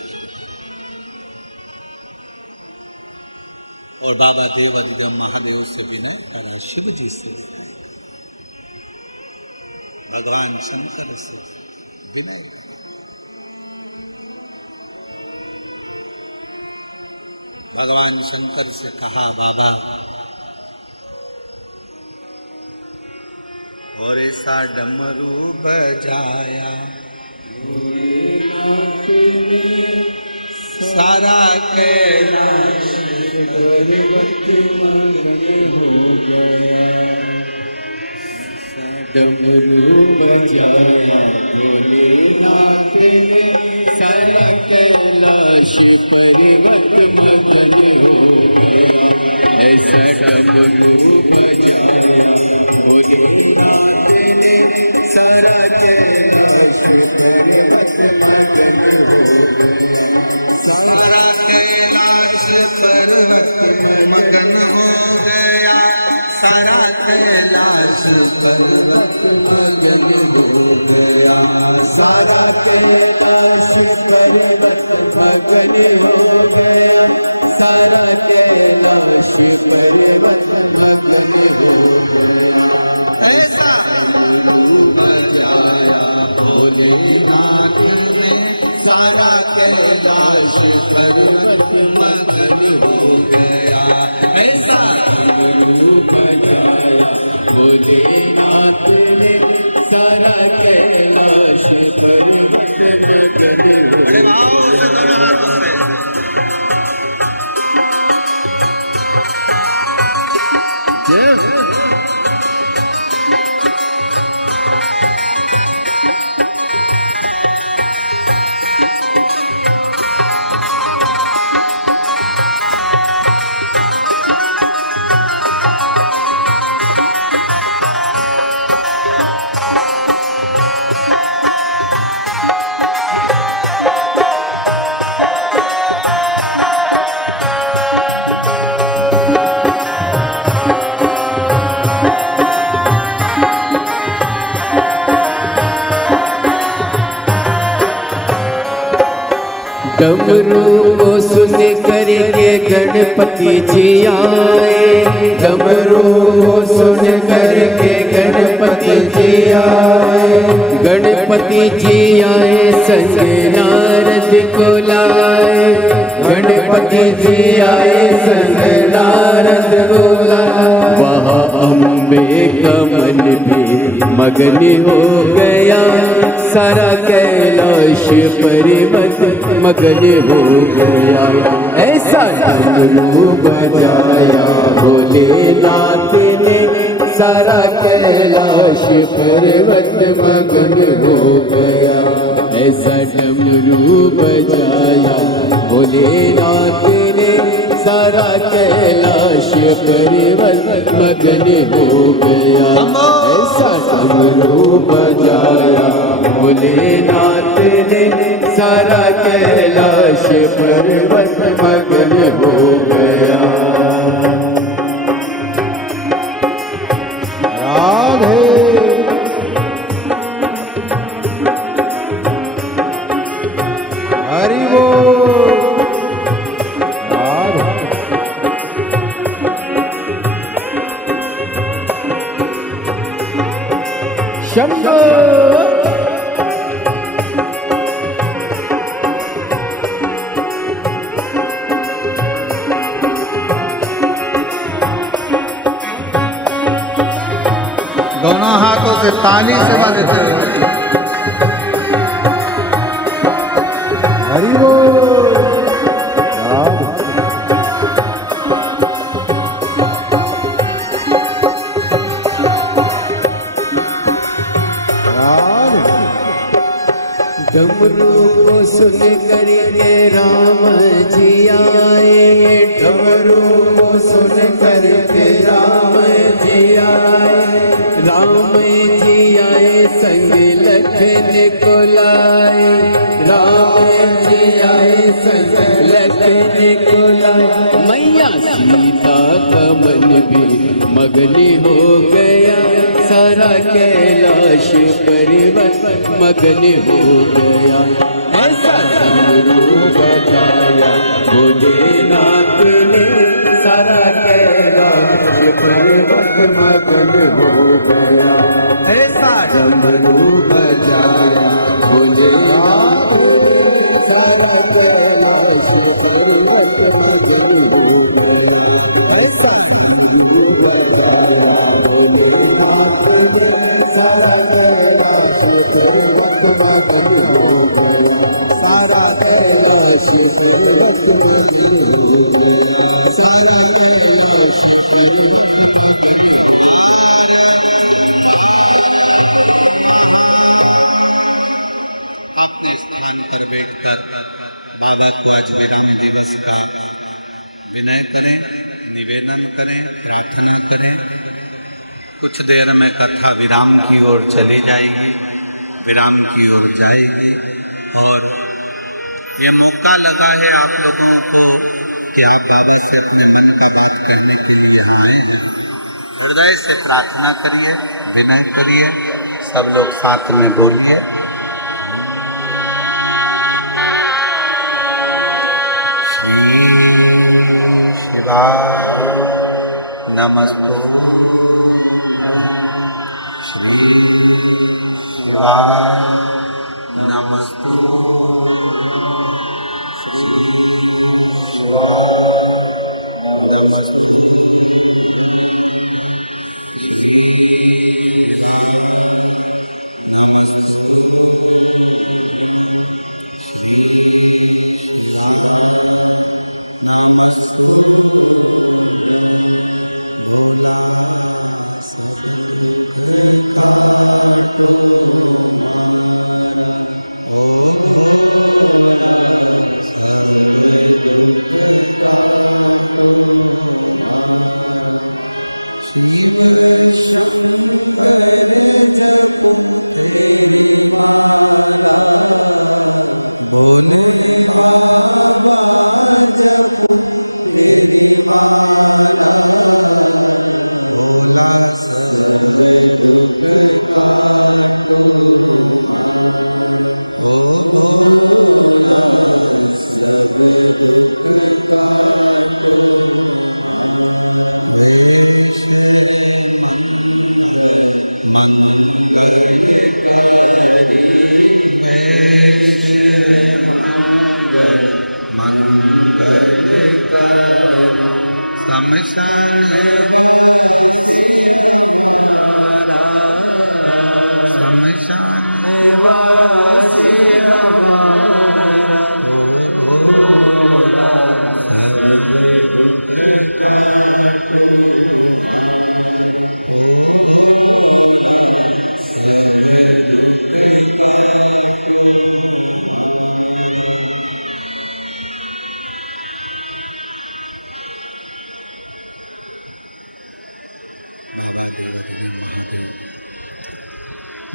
और बाबा देव अधिदेव महादेव से विनय करा, शिव जी से, भगवान शंकर से विनय। भगवान शंकर से कहा बाबा, और ऐसा डमरू बजाया सारा कैलाश डमरू बजाया भोलेनाथ ने सारा कैलाश पर्वत मगन हो गया, ऐसा डमरू बजाया भोलेनाथ ने सारा कैलाश पर्वत मगन हो गया, सारा कैलाश पर्वत मगन हो गया, सारा कैलाश पर्वत मगन हो गया, सारा कैलाश पर्वत मगन हो गया, सारा कैलाश पर्वत मगन हो गया, ऐसा डमरू बजाया भोलेनाथ ने सारा कैलाश पर्वत मगन हो गया, ऐसा डमरू बजाया भोलेनाथ ने सारा कैलाश पर्वत मगन हो गया। डमरू को सुन करके गणपति जी आए, डमरू को सुन करके गणपति जी आए, गणपति जी आए संग नारद को लाए, गणपति जी आए संग नारद को लाए, वहाँ अम्बे का मन भी मगन हो गया, सारा कैलाश पर्वत मगन हो गया, ऐसा डमरू बजाया भोलेनाथ ने सारा कैलाश पर्वत मगन हो गया, ऐसा डमरू बजाया भोलेनाथ ने सारा कैलाश पर्वत मगन हो गया, ऐसा डमरू बजाया भोलेनाथ ने सारा कैलाश पर्वत मगन हो गया। राधे हरि बोल राधे शंभो दोनों हाथों से ताली सेवा देते हुए हरि बोल राधे राधे डमरू को सुन करके राम जी आए, डमरू को सुन करके राम जी आए, राम जी आए संग लखन को लाए, राम जी आए संग लखन को लाए, मैया सीता का मन भी मगन हो गया, सारा कैलाश पर्वत मगन हो गया, ऐसा डमरू बजाया भोलेनाथ ने सारा कैलाश पर्वत मगन हो गया, ऐसा डमरू बजाया भोलेनाथ ने सारा कैलाश पर्वत मगन हो गया, ऐसा बजाया भोलेनाथ ने सारा कैलाश पर्वत मगन हो गया, सारा कैलाश पर्वत मगन हो गया, सारा कैलाश आज विराम देवी से विनय करें, निवेदन करें, प्रार्थना करें। कुछ देर में कथा विराम की ओर चली जाएगी, विराम की ओर जाएगी। और ये मौका लगा है आप लोगों को कि आप बाबा से अपने मन का बात करने के लिए आए। हृदय से प्रार्थना करिए, विनय करिए, सब लोग साथ में बोलिए। शिवाय नमस्ते, शिवाय नमस्ते,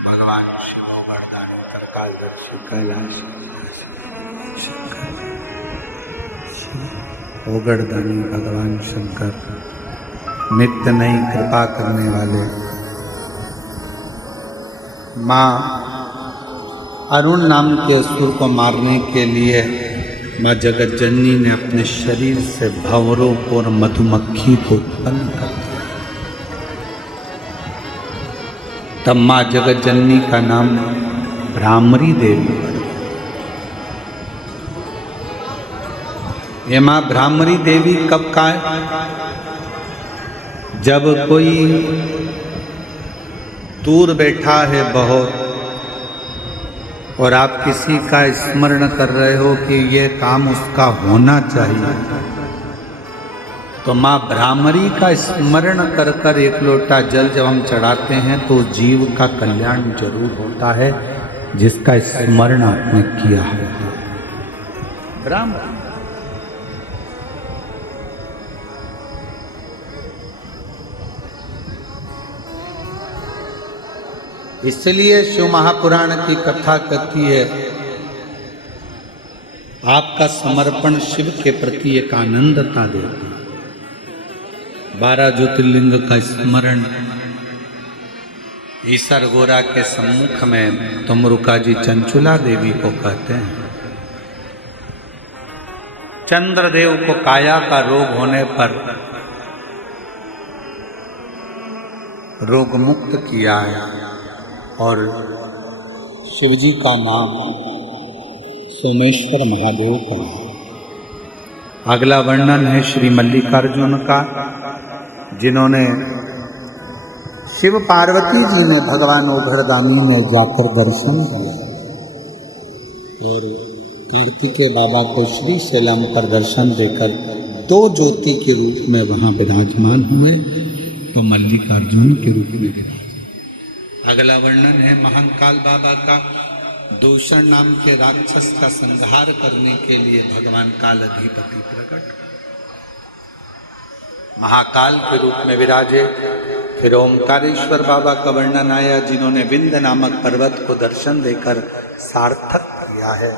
भगवान शिव वरदानी त्रिकालदर्शी कैलाश ओगड़दानी भगवान शंकर नित्य नई कृपा करने वाले माँ अरुण नाम के असुर को मारने के लिए माँ जगत जननी ने अपने शरीर से भंवरों को और मधुमक्खी को उत्पन्न कर दिया। तब माँ जगत जननी का नाम भ्रामरी देवी पड़ा। ये माँ भ्रामरी देवी कब का है? जब कोई दूर बैठा है बहुत और आप किसी का स्मरण कर रहे हो कि ये काम उसका होना चाहिए, तो माँ भ्रामरी का स्मरण कर कर एक लोटा जल जब हम चढ़ाते हैं तो जीव का कल्याण जरूर होता है, जिसका स्मरण आपने किया है। भ्रामरी इसलिए शिव महापुराण की कथा कहती है आपका समर्पण शिव के प्रति एक आनंदता देती है। 12 ज्योतिर्लिंग का स्मरण ईसर गोरा के सम्मुख में तुमरुका जी चंचुला देवी को कहते हैं। चंद्रदेव को काया का रोग होने पर रोग मुक्त किया है और शिवजी का नाम सोमेश्वर महादेव का है। अगला वर्णन है श्री मल्लिकार्जुन का, जिन्होंने शिव पार्वती जी ने भगवान ओघड़दानी में जाकर दर्शन किया और कार्तिकेय बाबा को श्री शैलम पर दर्शन देकर 2 ज्योति के रूप में वहां विराजमान हुए, तो मल्लिकार्जुन के रूप में विराजमान। अगला वर्णन है महाकाल बाबा का, दूषण नाम के राक्षस का संहार करने के लिए भगवान काल अधिपति प्रकट महाकाल के रूप में विराजे। फिर ओंकारेश्वर बाबा का वर्णन आया, जिन्होंने विंध्य नामक पर्वत को दर्शन देकर सार्थक किया है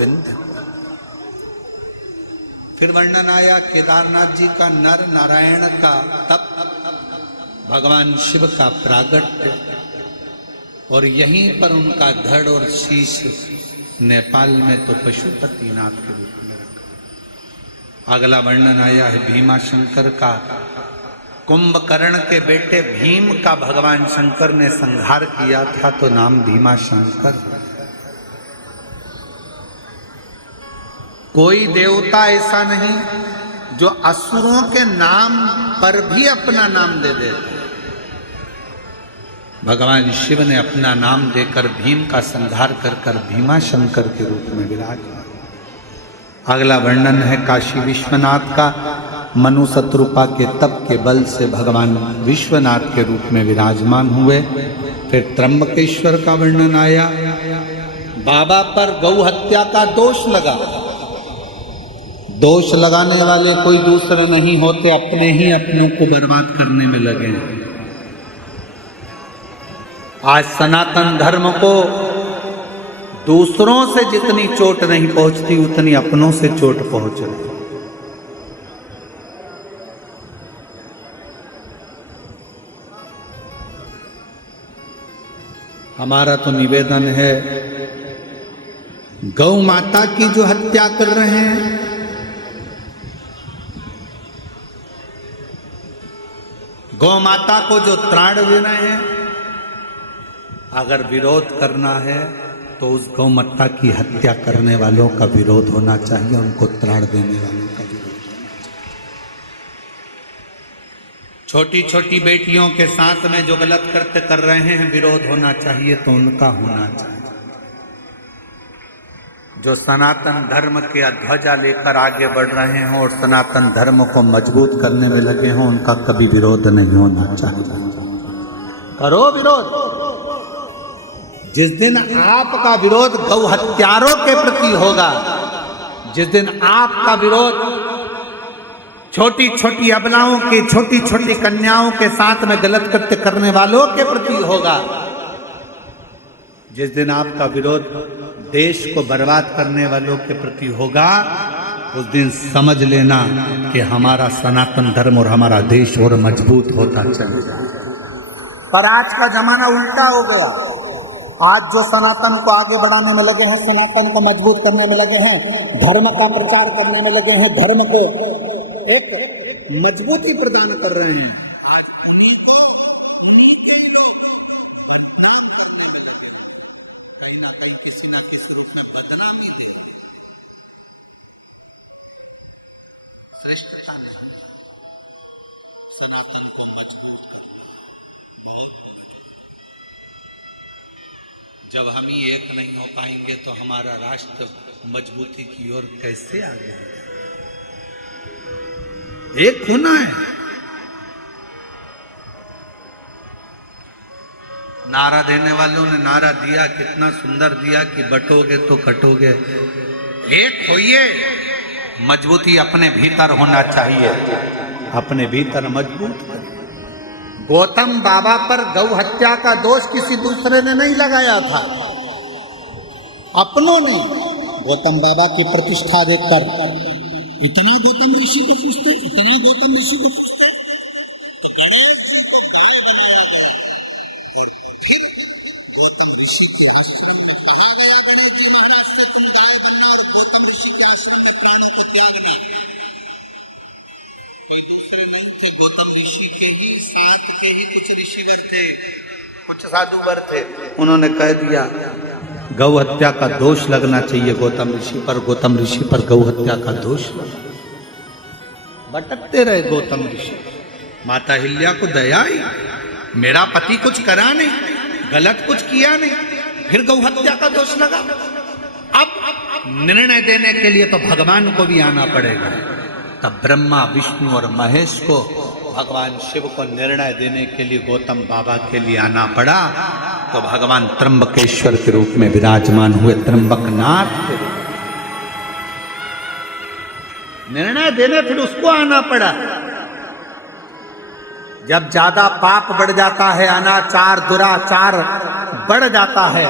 विंध्य। फिर वर्णन आया केदारनाथ जी का, नर नारायण का तप, भगवान शिव का प्रागट्य, और यहीं पर उनका धड़ और शीश नेपाल में तो पशुपतिनाथ के रूप में रखा। अगला वर्णन आया है भीमा शंकर का, कुंभकर्ण के बेटे भीम का भगवान शंकर ने संहार किया था तो नाम भीमा शंकर। कोई देवता ऐसा नहीं जो असुरों के नाम पर भी अपना नाम दे देता। भगवान शिव ने अपना नाम देकर भीम का संहार कर भीमा शंकर के रूप में विराजा। अगला वर्णन है काशी विश्वनाथ का, मनु शत्रुपा के तप के बल से भगवान विश्वनाथ के रूप में विराजमान हुए। फिर त्र्यंबकेश्वर का वर्णन आया, बाबा पर गौ हत्या का दोष लगा। दोष लगाने वाले कोई दूसरे नहीं होते, अपने ही अपनों को बर्बाद करने में लगे। आज सनातन धर्म को दूसरों से जितनी चोट नहीं पहुंचती उतनी अपनों से चोट पहुंच रही। हमारा तो निवेदन है, गौ माता की जो हत्या कर रहे हैं, गौ माता को जो त्राण दे रहे हैं, अगर विरोध करना है तो उस गौ माता की हत्या करने वालों का विरोध होना चाहिए, उनको त्राण देने वालों का विरोध होना चाहिए। छोटी छोटी बेटियों के साथ में जो गलत कृत्य कर रहे हैं, विरोध होना चाहिए तो उनका होना चाहिए। जो सनातन धर्म के ध्वजा लेकर आगे बढ़ रहे हैं और सनातन धर्म को मजबूत करने में लगे हों, उनका कभी विरोध नहीं होना चाहिए। करो विरोध। जिस दिन आपका विरोध गौ हत्यारों के प्रति होगा, जिस दिन आपका विरोध छोटी छोटी अबलाओं की, छोटी छोटी कन्याओं के साथ में गलत कृत्य करने वालों के प्रति होगा, जिस दिन आपका विरोध देश को बर्बाद करने वालों के प्रति होगा, उस दिन समझ लेना कि हमारा सनातन धर्म और हमारा देश और मजबूत होता चलेगा। पर आज का जमाना उल्टा हो गया। आज जो सनातन को आगे बढ़ाने में लगे हैं, सनातन को मजबूत करने में लगे हैं, धर्म का प्रचार करने में लगे हैं, धर्म को एक मजबूती प्रदान कर रहे हैं, आज उन्हीं के लोग बदनाम करने में लगे हैं। कहीं ना कहीं किसी ना किसी रूप में बदनामी दे सनातन को मजबूत। जब हम ही एक नहीं हो पाएंगे तो हमारा राष्ट्र मजबूती की ओर कैसे आगे बढ़ेगा? एक होना है। नारा देने वालों ने नारा दिया, कितना सुंदर दिया कि बटोगे तो कटोगे। एक होइए। मजबूती अपने भीतर होना चाहिए, अपने भीतर मजबूत। गौतम बाबा पर गौ हत्या का दोष किसी दूसरे ने नहीं लगाया था, अपनों ने। गौतम बाबा की प्रतिष्ठा देखकर इतना गौतम ऋषि को पूछते, इतना गौतम ऋषि को पूछते, कुछ साधुवर थे, उन्होंने कह दिया गौ हत्या का दोष लगना चाहिए गौतम ऋषि पर, गौतम ऋषि पर गौ हत्या का दोष लगा। भटकते रहे गौतम ऋषि। माता हिल्या को दया आई, मेरा पति कुछ करा नहीं, गलत कुछ किया नहीं, फिर गौ हत्या का दोष लगा। अब निर्णय देने के लिए तो भगवान को भी आना पड़ेगा। तब ब्रह्मा, विष्णु और महेश को, भगवान शिव को निर्णय देने के लिए गौतम बाबा के लिए आना पड़ा। तो भगवान त्र्यंबकेश्वर के रूप में विराजमान हुए, त्र्यंबकनाथ के रूप में। निर्णय देने फिर उसको आना पड़ा। जब ज्यादा पाप बढ़ जाता है, अनाचार दुराचार बढ़ जाता है,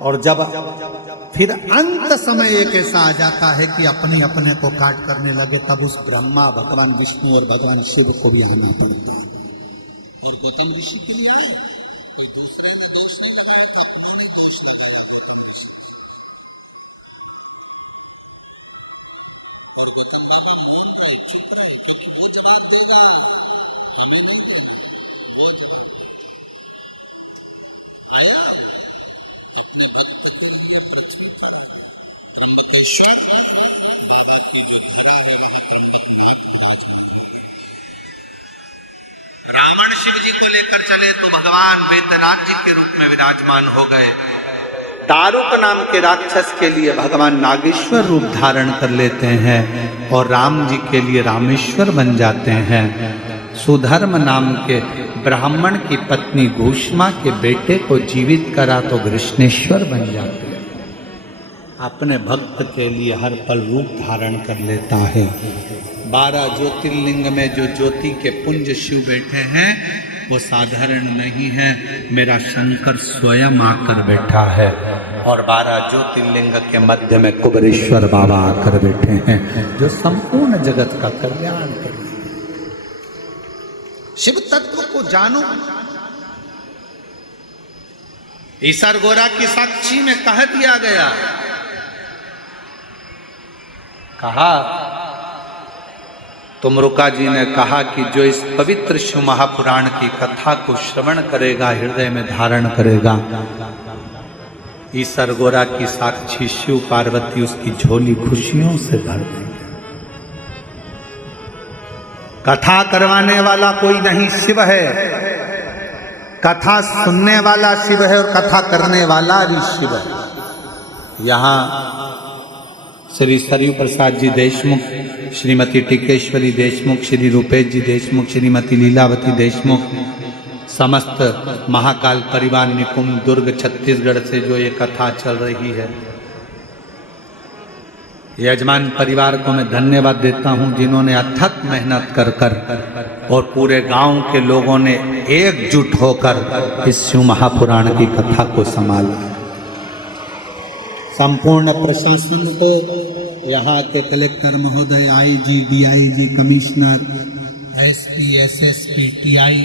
और जब फिर अंत समय एक ऐसा आ जाता है कि अपने अपने को काट करने लगे, तब उस ब्रह्मा, भगवान विष्णु और भगवान शिव को भी आना पड़ता है। और गौतम ऋषि के लिए आए, तो दूसरे ने दोष नहीं लगाया था, उन्होंने दोष लगाया गौतम ऋषि। और गौतम बाबा मान रहे, चित्र है, वो जवाब देगा, हमें नहीं दिया, वो जवाब आया अपने भक्त के लिए पृथ्वी पर त्र्यंबकेश्वर बाबा रावण शिव जी को लेकर चले तो भगवान वेतराज के रूप में विराजमान हो गए। दारुक नाम के राक्षस के लिए भगवान नागेश्वर रूप धारण कर लेते हैं और राम जी के लिए रामेश्वर बन जाते हैं। सुधर्म नाम के ब्राह्मण की पत्नी घूष्मा के बेटे को जीवित करा तो कृष्णेश्वर बन जाते हैं। अपने भक्त के लिए हर पल रूप धारण कर लेता है। 12 ज्योतिर्लिंग में जो ज्योति के पुंज शिव बैठे हैं वो साधारण नहीं है, मेरा शंकर स्वयं आकर बैठा है। और 12 ज्योतिर्लिंग के मध्य में कुबेरेश्वर बाबा आकर बैठे हैं, जो संपूर्ण जगत का कल्याण कर रहे हैं। शिव तत्व को जानो। ईसर गोरा की साक्षी में कह दिया गया, कहा तुमरुका जी ने कहा कि जो इस पवित्र शिव महापुराण की कथा को श्रवण करेगा, हृदय में धारण करेगा, ईसर गोरा की साक्षी शिव पार्वती उसकी झोली खुशियों से भर देंगे। कथा करवाने वाला कोई नहीं, शिव है। कथा सुनने वाला शिव है और कथा करने वाला भी शिव है। यहाँ श्री सरयू प्रसाद जी देशमुख, श्रीमती टिकेश्वरी देशमुख, श्री रूपेश जी देशमुख, श्रीमती लीलावती देशमुख, समस्त महाकाल परिवार निकुंज दुर्ग छत्तीसगढ़ से जो ये कथा चल रही है, यजमान परिवार को मैं धन्यवाद देता हूं, जिन्होंने अथक मेहनत कर कर और पूरे गांव के लोगों ने एकजुट होकर इस शिव महापुराण की कथा को संभाला। संपूर्ण प्रशासन को, यहाँ के कलेक्टर महोदय, IG, DIG, commissioner, SP, SSP, TI,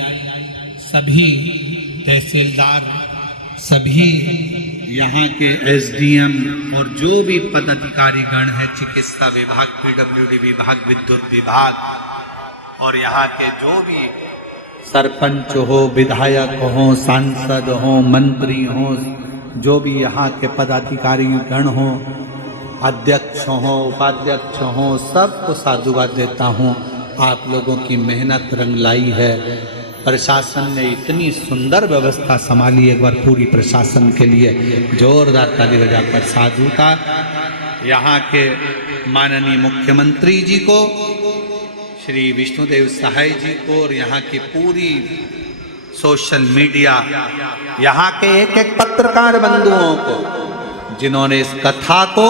सभी तहसीलदार, सभी यहाँ के एसडीएम और जो भी पदाधिकारी गण है, चिकित्सा विभाग, पीडब्ल्यूडी विभाग, विद्युत विभाग, और यहाँ के जो भी सरपंच हो, विधायक हो, सांसद हो, मंत्री हो, जो भी यहाँ के पदाधिकारी गण हो, अध्यक्ष हो, उपाध्यक्ष हो, सबको साधुवाद देता हूँ। आप लोगों की मेहनत रंग लाई है। प्रशासन ने इतनी सुंदर व्यवस्था संभाली, एक बार पूरी प्रशासन के लिए जोरदार ताली बजाकर साधुता। यहाँ के माननीय मुख्यमंत्री जी को, श्री विष्णुदेव सहाय जी को, और यहाँ की पूरी सोशल मीडिया, यहाँ के एक एक पत्रकार बंधुओं को, जिन्होंने इस कथा को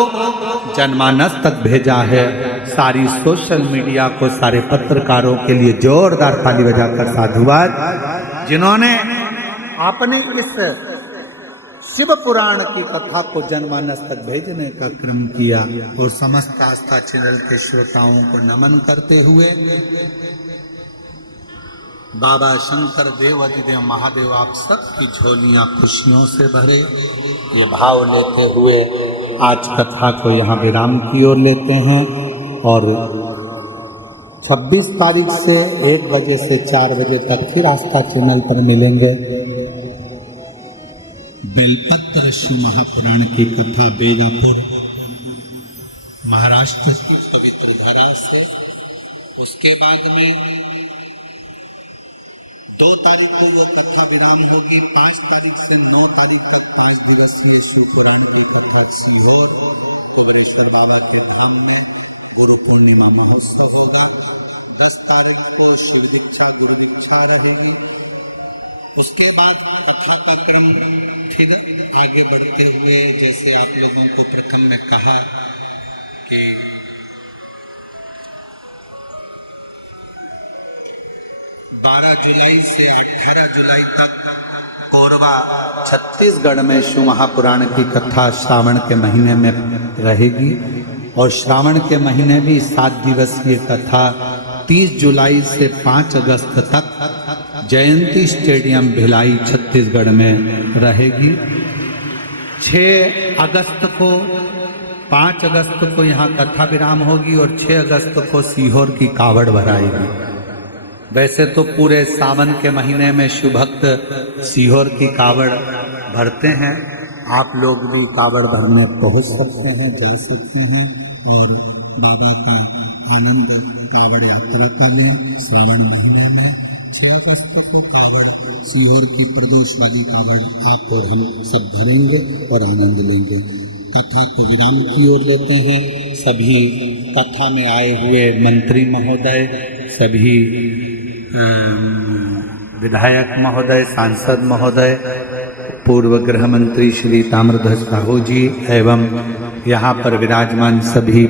जनमानस तक भेजा है, सारी सोशल मीडिया को, सारे पत्रकारों के लिए जोरदार ताली बजाकर साधुवाद, जिन्होंने अपने इस शिव पुराण की कथा को जनमानस तक भेजने का क्रम किया। और समस्त आस्था चैनल के श्रोताओं को नमन करते हुए, बाबा शंकर देव अधिदेव महादेव आप सबकी झोलियां खुशियों से भरे, ये भाव लेते हुए आज कथा को यहाँ विराम की ओर लेते हैं। और 26 तारीख से 1 बजे से 4 बजे तक फिर आस्था चैनल पर मिलेंगे। बेलपत्र शिव महापुराण की कथा बेलापुर महाराष्ट्र की पवित्र धरा से। उसके बाद में 2 तारीख को वो कथा विराम होगी। 5 तारीख से 9 तारीख तक 5 दिवसीय शिव पुराण की कथा सीहोर कुबेरेश्वर बाबा के धाम में गुरु पूर्णिमा महोत्सव होगा। 10 तारीख को शिव दीक्षा गुरु दीक्षा रहेगी। उसके बाद कथा का क्रम फिर आगे बढ़ते हुए, जैसे आप लोगों को प्रथम में कहा कि 12 जुलाई से 18 जुलाई तक कोरबा छत्तीसगढ़ में शिव महापुराण की कथा श्रावण के महीने में रहेगी। और श्रावण के महीने भी 7 दिवसीय कथा 30 जुलाई से 5 अगस्त तक जयंती स्टेडियम भिलाई छत्तीसगढ़ में रहेगी। 6 अगस्त को 5 अगस्त को यहाँ कथा विराम होगी और 6 अगस्त को सीहोर की कावड़ भराएगी। वैसे तो पूरे सावन के महीने में शिव भक्त सीहोर की कावड़ भरते हैं। आप लोग भी कावड़ भरने पहुंच सकते हैं, जा सकते हैं और बाबा का आनंद कावड़ यात्रा कर लें। सावन महीने में 6 अगस्त को कावड़ सीहोर की प्रदोष वाली कावड़ आप और हम सब भरेंगे और आनंद लेंगे। कथा को विराम की ओर लेते हैं। सभी कथा में आए हुए मंत्री महोदय, सभी विधायक महोदय, सांसद महोदय, पूर्व गृह मंत्री श्री ताम्रध्वज साहू जी एवं यहाँ पर विराजमान सभी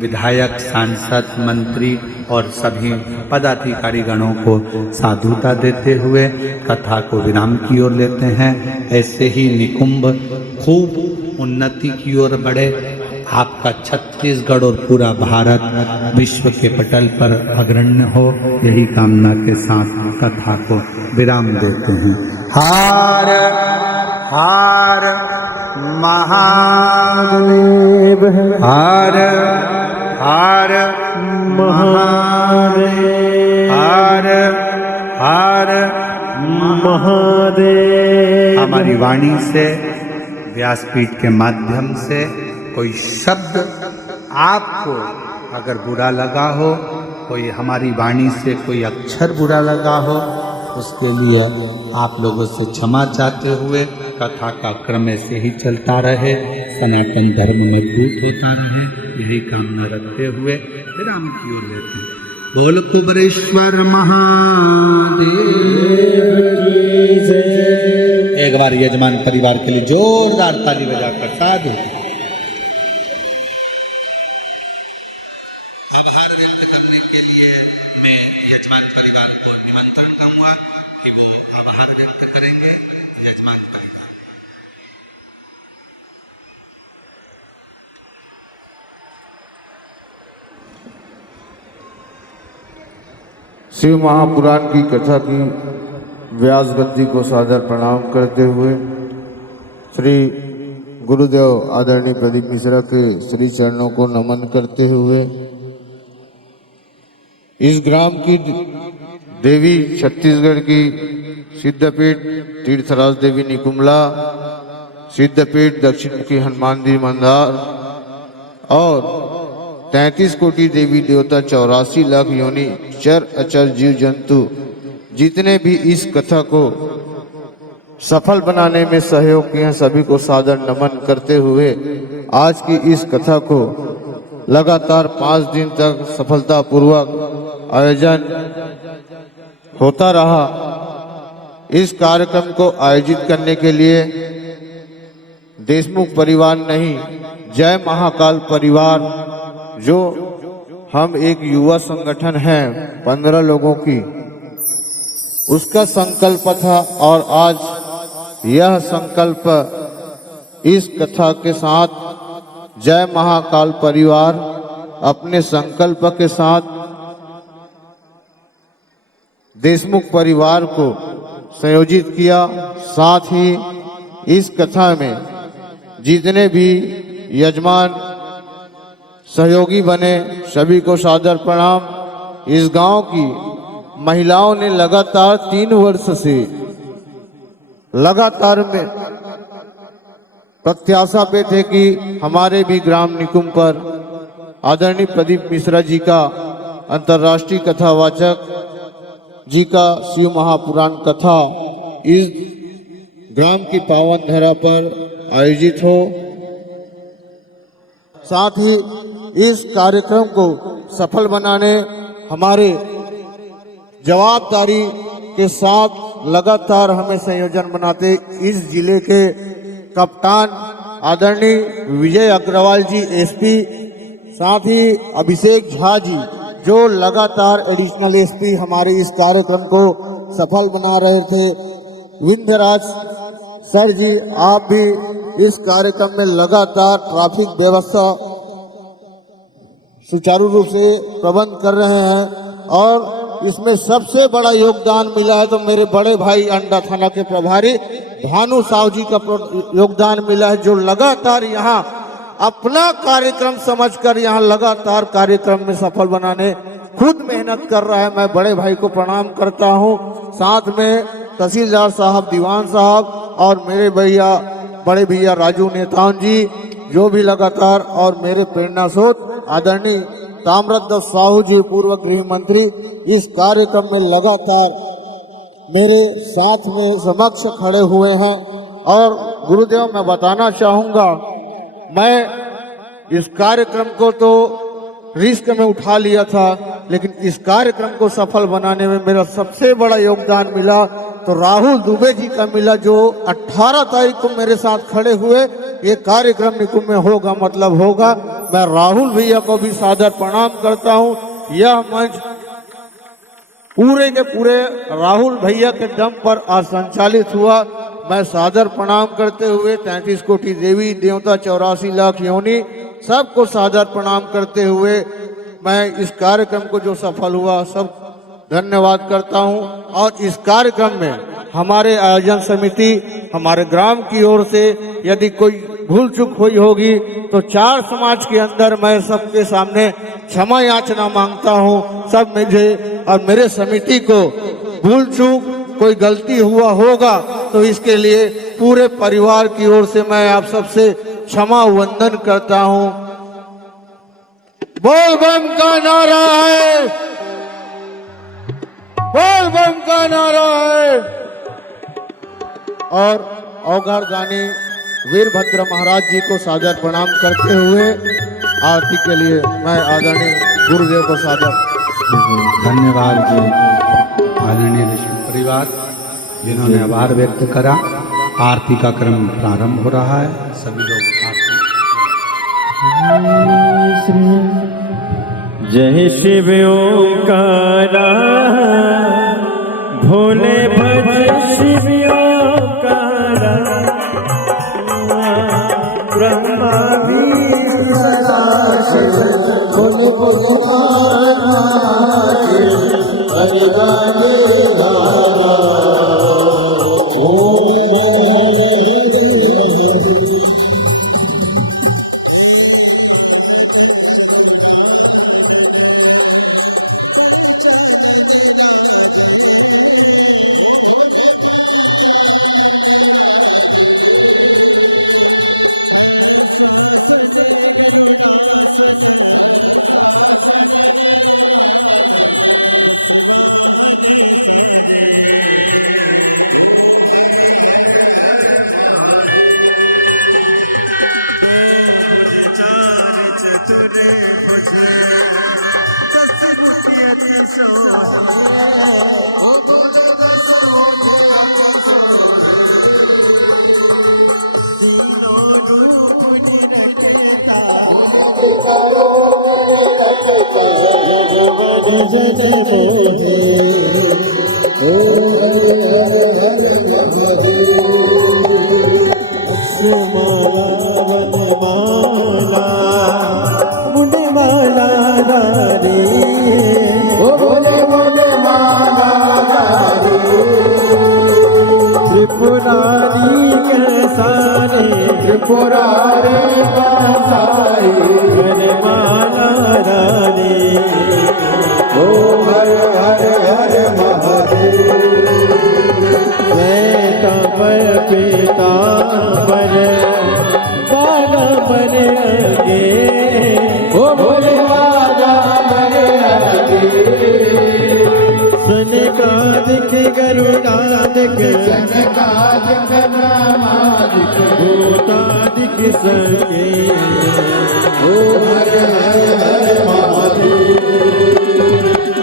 विधायक, सांसद, मंत्री और सभी पदाधिकारी गणों को साधुता देते हुए कथा को विराम की ओर लेते हैं। ऐसे ही निकुंभ खूब उन्नति की ओर बढ़े, आपका छत्तीसगढ़ और पूरा भारत विश्व के पटल पर अग्रण्य हो, यही कामना के साथ कथा को विराम देते हैं। हर हर महादेव, हर हर महादेव, हर हर महादेव। हमारी वाणी से, व्यासपीठ के माध्यम से कोई शब्द आपको अगर बुरा लगा हो, कोई हमारी वाणी से कोई अक्षर बुरा लगा हो, उसके लिए आप लोगों से क्षमा चाहते हुए कथा का क्रम ऐसे ही चलता रहे, सनातन धर्म मजबूत होता रहे, यही कामना रखते हुए विराम की ओर लेते हैं। बोल कुबरेश्वर महादेव। एक बार यजमान परिवार के लिए जोरदार ताली बजाकर साधु। शिव महापुराण की कथा की व्यास गद्दी को सादर प्रणाम करते हुए श्री गुरुदेव आदरणीय प्रदीप मिश्रा के श्री चरणों को नमन करते हुए इस ग्राम की देवी छत्तीसगढ़ की सिद्धपीठ तीर्थराज देवी निकुम्ला, सिद्धपीठ दक्षिण मुखी हनुमान जी मंदार और 33 कोटि देवी देवता 84 लाख योनि चर अचर जीव जंतु जितने भी इस कथा को सफल बनाने में सहयोग किए हैं, सभी को सादर नमन करते हुए आज की इस कथा को लगातार 5 दिन तक सफलतापूर्वक आयोजन होता रहा। इस कार्यक्रम को आयोजित करने के लिए देशमुख परिवार नहीं, जय महाकाल परिवार, जो हम एक युवा संगठन है 15 लोगों की, उसका संकल्प था और आज यह संकल्प इस कथा के साथ जय महाकाल परिवार अपने संकल्प के साथ देशमुख परिवार को संयोजित किया। साथ ही इस कथा में जितने भी यजमान सहयोगी बने सभी को सादर प्रणाम। इस गांव की महिलाओं ने लगातार 3 वर्ष से लगातार में प्रत्याशा पे थे कि हमारे भी ग्राम निकुंभ पर आदरणीय प्रदीप मिश्रा जी का अंतर्राष्ट्रीय कथावाचक जी का शिव महापुराण कथा इस ग्राम की पावन धरा पर आयोजित हो। साथ ही इस कार्यक्रम को सफल बनाने हमारे जवाबदारी के साथ लगातार हमें संयोजन बनाते इस जिले के कप्तान आदरणीय विजय अग्रवाल जी एसपी, साथ ही अभिषेक झा जी जो लगातार एडिशनल एसपी हमारे इस कार्यक्रम को सफल बना रहे थे। विंध्यराज सर जी, आप भी इस कार्यक्रम में लगातार ट्रैफिक व्यवस्था सुचारू रूप से प्रबंध कर रहे हैं और इसमें सबसे बड़ा योगदान मिला है तो मेरे बड़े भाई अंडा थाना के प्रभारी भानु साहू जी का योगदान मिला है, जो लगातार यहाँ अपना कार्यक्रम समझकर यहाँ लगातार कार्यक्रम में सफल बनाने खुद मेहनत कर रहा है। मैं बड़े भाई को प्रणाम करता हूँ, साथ में तहसीलदार साहब, दीवान साहब और मेरे भैया बड़े भैया राजू नेतान जी जो भी लगातार, और मेरे प्रेरणा स्रोत आदरणीय ताम्रध्वज साहू जी पूर्व गृह मंत्री इस कार्यक्रम में लगातार मेरे साथ में समक्ष खड़े हुए हैं। और गुरुदेव, मैं बताना चाहूँगा, मैं इस कार्यक्रम को तो रिस्क में उठा लिया था, लेकिन इस कार्यक्रम को सफल बनाने में मेरा सबसे बड़ा योगदान मिला तो राहुल दुबे जी का मिला, जो 18 तारीख को मेरे साथ खड़े हुए। ये कार्यक्रम निकुंभ में होगा मतलब होगा। मैं राहुल भैया को भी सादर प्रणाम करता हूँ। यह मंच पूरे के पूरे राहुल भैया के दम पर आज संचालित हुआ। मैं सादर प्रणाम करते हुए 33 कोटि देवी देवता 84 लाख योनि सबको सादर प्रणाम करते हुए मैं इस कार्यक्रम को जो सफल हुआ सब धन्यवाद करता हूं। और इस कार्यक्रम में हमारे आयोजन समिति, हमारे ग्राम की ओर से यदि कोई भूल चूक हुई होगी तो 4 समाज के अंदर मैं सबके सामने क्षमा याचना मांगता हूं। सब मुझे और मेरे समिति को भूल चूक कोई गलती हुआ होगा तो इसके लिए पूरे परिवार की ओर से मैं आप सबसे क्षमा वंदन करता हूं। बोल बम का नारा है, बोल बम का नारा है। और अवगार गानी वीरभद्र महाराज जी को सादर प्रणाम करते हुए आरती के लिए मैं आदरणीय गुरुदेव को सादर। धन्यवाद जी आदरणीय ऋषि परिवार जिन्होंने आभार व्यक्त करा। आरती का क्रम प्रारंभ हो रहा है, सभी लोग जय शिव ओंकारा भोले भज शिव ओंकारा ब्रह्मा विष्णु सदा शिव बोले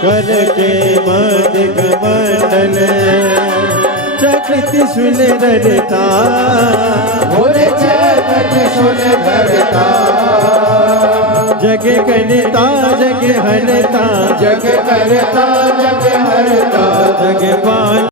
करके मद कमंडल कृति सुन धरता बोले जगत सुन धरता जग करता जग हरता जग करता जग हरता जग पाल